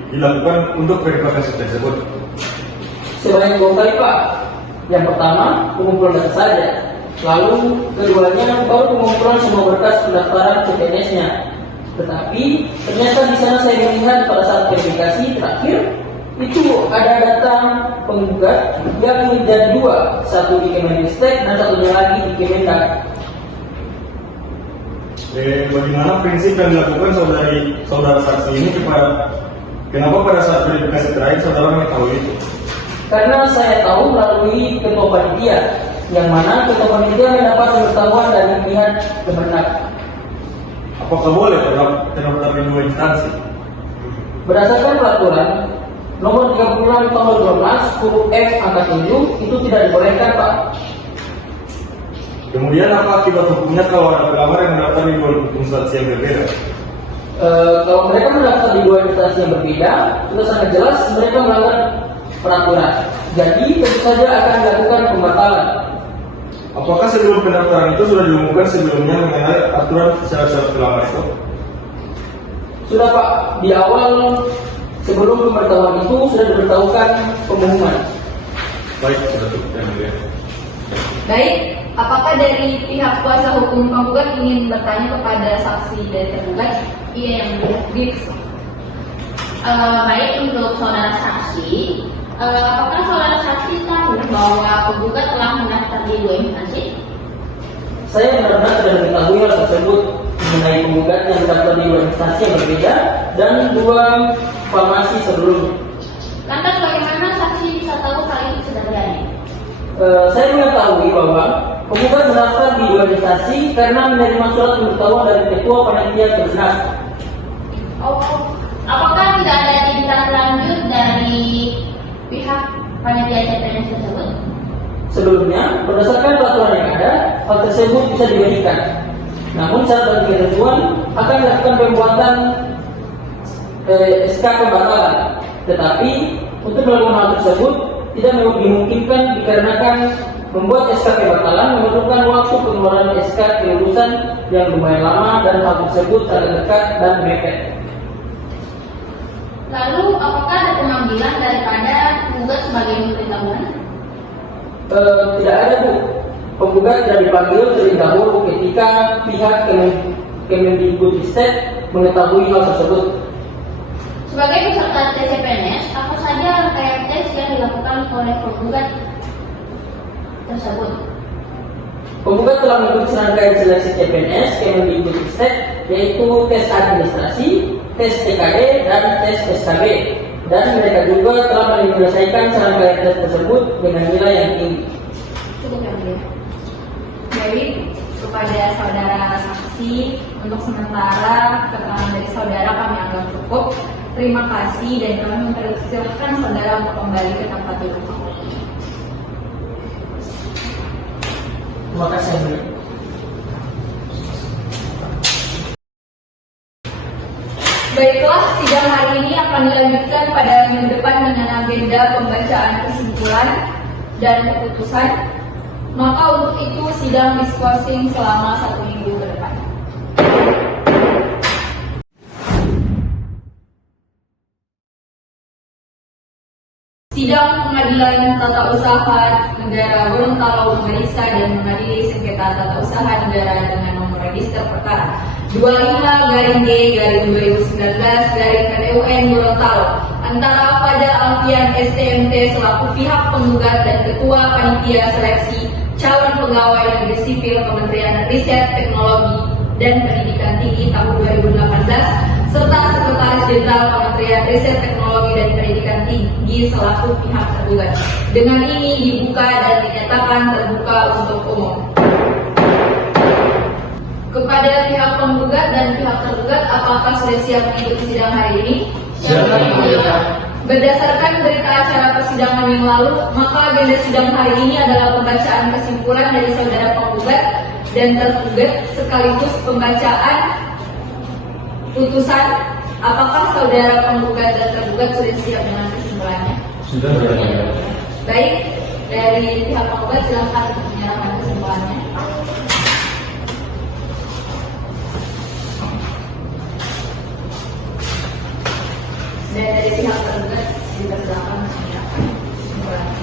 dilakukan untuk verifikasi tersebut? Sebanyak 2 kali, Pak. Yang pertama, pengumpulan data saja. Lalu keduanya baru pengumpulan semua berkas pendaftaran CPNS-nya. Tetapi ternyata di sana saya melihat pada saat verifikasi terakhir itu ada data penggugat yang menjadi 2, satu di Kemendikbud dan satunya lagi di Kemendak. Bagaimana prinsip yang dilakukan saudara saksi ini kenapa pada saat verifikasi terakhir saudara mengetahui itu? Karena saya tahu melalui ketua panitia, yang mana ketua panitia mendapat pengetahuan dari pihak Kemendak. Apakah boleh terdaftar di 2 instansi? Berdasarkan peraturan nomor 36 tahun 2012 huruf F angka 7 itu tidak dibolehkan, Pak. Kemudian apa akibat hukumnya kalau ada pelamar yang mendaftar di 2 instansi yang berbeda? Kalau mereka mendaftar di 2 instansi yang berbeda, sudah sangat jelas mereka melanggar peraturan. Jadi tentu saja akan dilakukan pembatalan. Apakah sebelum pendaftaran itu sudah diumumkan sebelumnya mengenai aturan syarat-syarat pelamar itu? Sudah, Pak. Di awal sebelum pemberitahuan itu sudah diberitahukan pengumuman. Baik, sudah cukup yang mulia. Baik, apakah dari pihak kuasa hukum penggugat ingin bertanya kepada saksi dari tergugat? Iya yang mulia. Baik, untuk saudara saksi, apakah saudara saksi tahu bahwa penggugat telah mendaftar di 2 instansi? Saya benar-benar tidak mengetahui hal tersebut mengenai penggugat yang mendaftar di 2 instansi yang berbeda dan 2 farmasi sebelumnya. Lantas bagaimana saksi bisa tahu hal itu sebenarnya? Saya mengetahui bahwa penggugat mendaftar di 2 instansi karena menerima surat pemberitahuan dari ketua panitia Kemendak. Oh, apakah tidak ada tindak lanjut dari pihak panitia CPNS tersebut? Sebelumnya, berdasarkan peraturan yang ada, hal tersebut bisa diberikan. Namun syarat dan ketentuan akan dilakukan pembuatan SK pembatalan. Tetapi untuk melakukan hal tersebut tidak dimungkinkan dikarenakan membuat SK pembatalan memerlukan waktu pengeluaran SK kelulusan yang lumayan lama dan hal tersebut sangat dekat dan mepet. Lalu, apakah ada pemanggilan daripada penggugat sebagai pemberitahuan? Tidak ada, Bu. Penggugat tidak dipanggil terlebih dahulu ketika pihak Kemendikbud mengetahui hal tersebut. Sebagai peserta tes CPNS, apa saja rangkaian tes yang dilakukan oleh penggugat tersebut? Penggugat telah mengikuti serangkaian seleksi CPNS Kemendikbud yaitu tes administrasi, tes TKD, dan tes SKB. Dan mereka juga telah menyelesaikan serangkaian tes tersebut dengan nilai yang tinggi. Cukup yang mulia. Baik, kepada saudara saksi, untuk sementara keterangan dari saudara kami anggap cukup. Terima kasih dan kami mempersilahkan saudara untuk kembali ke tempat duduk. Terima kasih. Baiklah, sidang hari ini akan dilanjutkan pada minggu depan dengan agenda pembacaan kesimpulan dan keputusan. Maka untuk itu sidang diskorsing selama 1 minggu ke depan. Sidang Pengadilan Tata Usaha Negara Gorontalo memeriksa dan mengadili sengketa tata usaha negara dengan nomor register perkara 25/G/2019/PTUN Gorontalo antara Fajar Alfian STMT selaku pihak penggugat dan Ketua Panitia Seleksi Calon Pegawai Negeri Sipil Kementerian Riset Teknologi dan Pendidikan Tinggi tahun 2018 serta Sekretaris Jenderal Kementerian Riset Teknologi dan Pendidikan Tinggi selaku pihak tergugat. Dengan ini dibuka dan dinyatakan terbuka untuk umum. Kepada pihak penggugat dan pihak tergugat, apakah sudah siap mengikuti sidang hari ini? Siap. Berdasarkan berita acara persidangan yang lalu, maka agenda sidang hari ini adalah pembacaan kesimpulan dari saudara penggugat dan tergugat sekaligus pembacaan putusan. Apakah saudara penggugat dan tergugat sudah siap dengan kesimpulannya? Sudah. Baik, dari pihak penggugat silakan menyerahkan kesimpulannya. Dan dari pihak tergugat juga silakan menyerahkan kesimpulannya.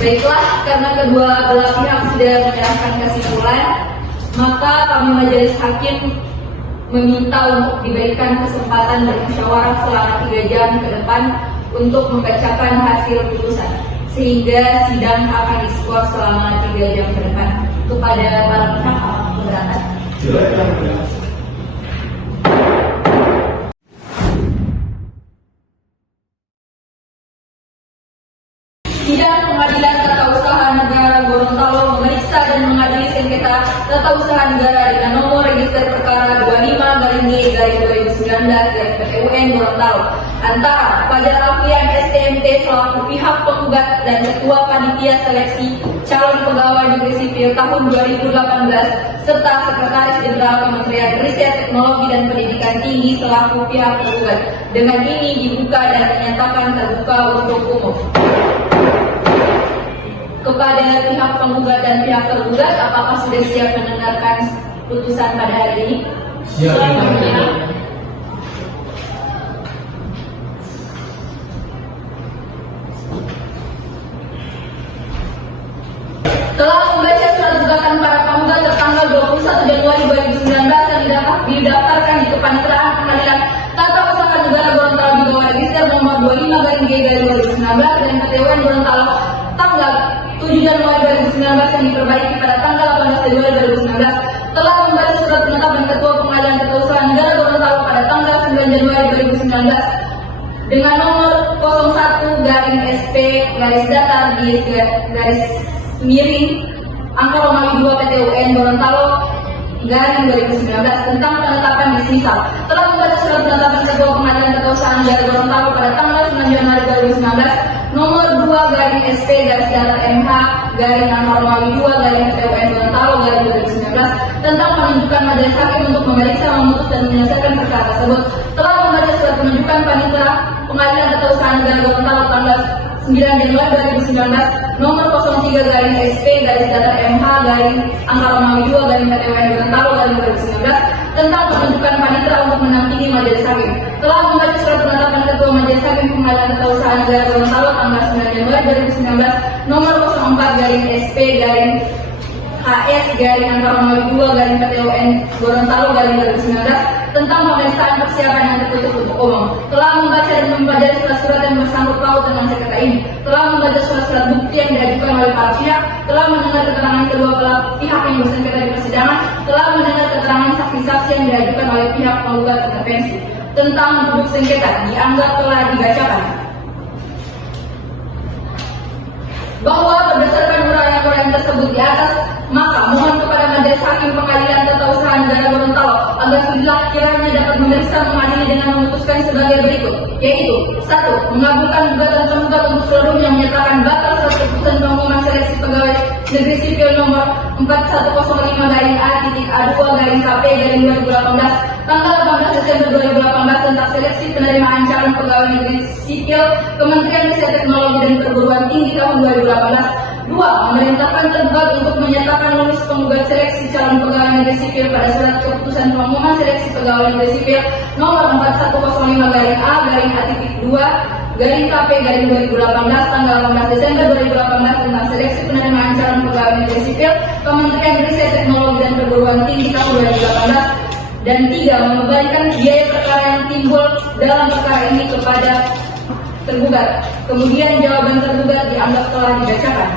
Baiklah, karena kedua belah pihak sudah menyerahkan kesimpulan, maka kami majelis hakim meminta untuk diberikan kesempatan bermusyawarah selama 3 jam ke depan untuk membacakan hasil putusan, sehingga sidang akan diskor selama 3 jam ke depan. Kepada para pihak, apakah keberatan? Sidang Pengadilan Tata Usaha Negara Gorontalo memeriksa dan mengadili sengketa tata usaha negara dengan nomor register perkara 25/G/2019/PTUN Gorontalo antara Fajar Alfian STMT selaku pihak penggugat dan Ketua Panitia Seleksi Calon Pegawai Negeri Sipil tahun 2018 serta Sekretaris Jenderal Kementerian Riset Teknologi dan Pendidikan Tinggi selaku pihak tergugat. Dengan ini dibuka dan dinyatakan terbuka untuk umum. Kepada pihak penggugat dan pihak tergugat, apakah sudah siap mendengarkan putusan pada hari ini? Siap. Telah membaca surat gugatan para penggugat tertanggal 21 Januari 2019 yang didaftarkan di Kepaniteraan Pengadilan Tata Usaha Negara Gorontalo di bawah register nomor 25/G/2019 dan PTUN Gorontalo tanggal 7 Januari 2019 yang diperbaiki pada tanggal 18 Februari 2019, telah membaca surat penetapan Ketua Pengadilan Tata Usaha Negara Gorontalo pada tanggal 9 Januari 2019 dengan nomor 01-SP-datar-miring PTUN Gorontalo _2019 tentang penetapan dismisal. Telah membaca surat penetapan Ketua Pengadilan Tata Usaha Negara Gorontalo pada tanggal 9 Januari 2019 nomor 2-SP-MH-2-PTUN Gorontalo _2019 tentang penunjukan majelis hakim untuk memeriksa, memutus dan menyelesaikan perkara tersebut. Telah membaca surat penunjukan Panitera Pengadilan Tata Usaha Negara Gorontalo tanggal 9 Januari 2019 nomor 03-SP-MH-2-PTUN Gorontalo _2019 tentang penunjukan Panitera untuk menampingi majelis hakim. Telah membaca surat penetapan Ketua Majelis Hakim Pengadilan Tata Usaha Negara Gorontalo tanggal 9 Januari 2019 nomor 04-SP-HS-2-PTUN Gorontalo _2019 tentang pemeriksaan persiapan yang tertutup untuk umum. Telah membaca dan mempelajari surat-surat yang bersangkut paut dengan sengketa ini. Telah membaca surat-surat bukti yang diajukan oleh para pihak. Telah mendengar keterangan kedua belah pihak yang bersengketa di persidangan. Telah mendengar keterangan saksi-saksi yang diajukan oleh pihak penggugat intervensi tentang duduk sengketa dianggap telah dibacakan. Bahwa berdasarkan uraian-uraian tersebut di atas, maka mohon kepada Majelis Hakim Pengadilan Tata Usaha Negara Gorontalo agar sudah kiranya ini dapat memeriksa, mengadili dengan memutuskan sebagai berikut, yaitu 1. Mengabulkan gugatan tergugat untuk seluruhnya menyatakan batal surat keputusan pengumuman seleksi pegawai negeri sipil nomor 4105-A-A2-KP-2018 tanggal 18 Desember 2018 tentang seleksi penerimaan calon pegawai negeri sipil Kementerian Riset Teknologi dan Perguruan Tinggi tahun 2018. 2. Memerintahkan tergugat untuk menyatakan lulus penggugat seleksi calon pegawai negeri sipil pada surat keputusan pengumuman seleksi pegawai negeri sipil nomor 4105-A-A2-KP-2018 tanggal 18 Desember 2018 tentang seleksi penerimaan calon pegawai negeri sipil Kementerian Riset Teknologi dan Perguruan Tinggi tahun 2018. Dan 3. Membebankan biaya perkara yang timbul dalam perkara ini kepada tergugat. Kemudian jawaban tergugat dianggap telah dibacakan.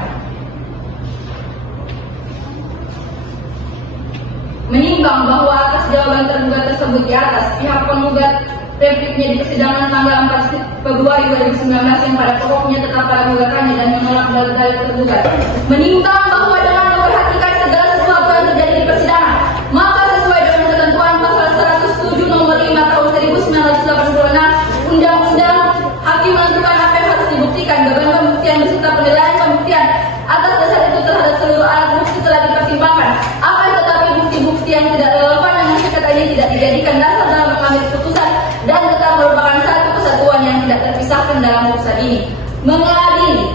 Menimbang bahwa atas jawaban tergugat tersebut di atas, pihak penggugat repliknya di persidangan tanggal 4 Februari 2019 yang pada pokoknya tetap pada gugatannya dan menolak dalil tergugat. Menimbang bahwa dengan memperhatikan segala sesuatu yang terjadi di persidangan, maka sesuai dengan ketentuan pasal 107 nomor 5 tahun 1986 Undang-Undang Hakim menentukan apa yang harus dibuktikan, beban pembuktian beserta penilaian pembuktian. Atas dasar itu terhadap seluruh alat bukti telah dipertimbangkan. Akan tetapi bukti-bukti yang tidak relevan dengan sengketa ini tidak dijadikan dasar dalam mengambil keputusan dan tetap merupakan satu kesatuan yang tidak terpisahkan dalam putusan ini. Mengadili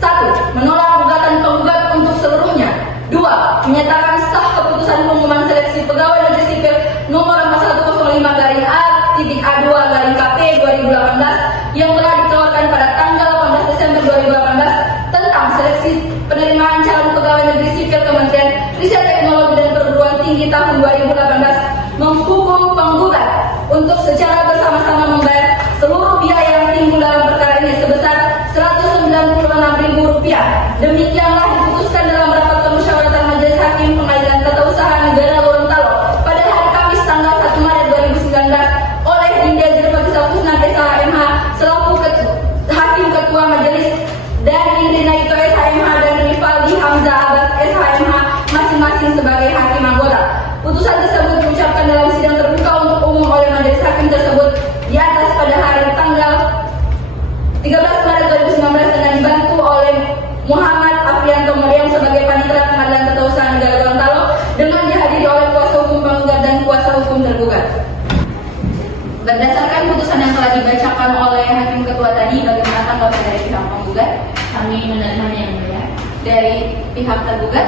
1. Menolak gugatan penggugat untuk seluruhnya. 2. Menyatakan sah keputusan pengumuman seleksi pegawai negeri sipil nomor 4105-A-A2-KP-2018 yang telah dikeluarkan pada tanggal 18 Desember 2018 tentang seleksi penerimaan calon pegawai negeri sipil Kementerian Riset Teknologi dan Perguruan Tinggi tahun 2018 menghukum penggugat untuk secara bersama-sama membayar seluruh biaya yang timbul dalam perkara ini sebesar Rp196.000. Demikianlah diputuskan dalam rapat permusyawaratan Majelis Hakim Pengadilan Tata Usaha Negara Gorontalo pada hari Kamis tanggal 1 Maret 2019 oleh Dinda Zirpati Sakusna SHMH selaku Hakim Ketua Majelis dan Indrina Ito SHMH dan Rivaldi Hamzah Abbas SHMH masing-masing sebagai hakim anggota. Putusan tersebut diucapkan dalam sidang terbuka untuk umum oleh Majelis Hakim tersebut di atas pada hari tanggal 13 Maret 2019 dengan dibantu oleh Muhammad Afrianto Meriam sebagai Panitera Pengadilan Tata Usaha Negara Gorontalo dengan dihadiri oleh kuasa hukum penggugat dan kuasa hukum tergugat. Berdasarkan putusan yang telah dibacakan oleh Hakim Ketua tadi, bagaimana tanggapan dari pihak penggugat? Kami menerimanya yang mulia. Dari pihak tergugat?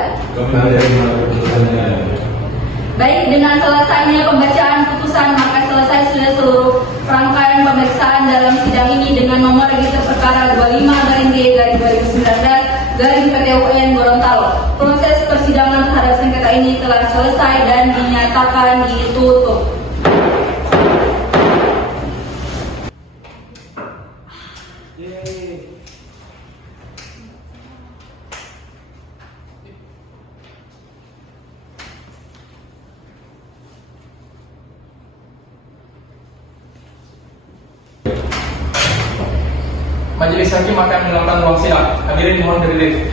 Baik, dengan selesainya pembacaan putusan, maka selesai sudah seluruh rangkaian pemeriksaan dalam sidang ini dengan nomor register perkara 25-D/2019-PT UN Gorontalo. Proses persidangan terhadap sengketa ini telah selesai dan dinyatakan ditutup. Majelis Hakim akan menghilangkan ruang sidang. Hadirin mohon berdiri.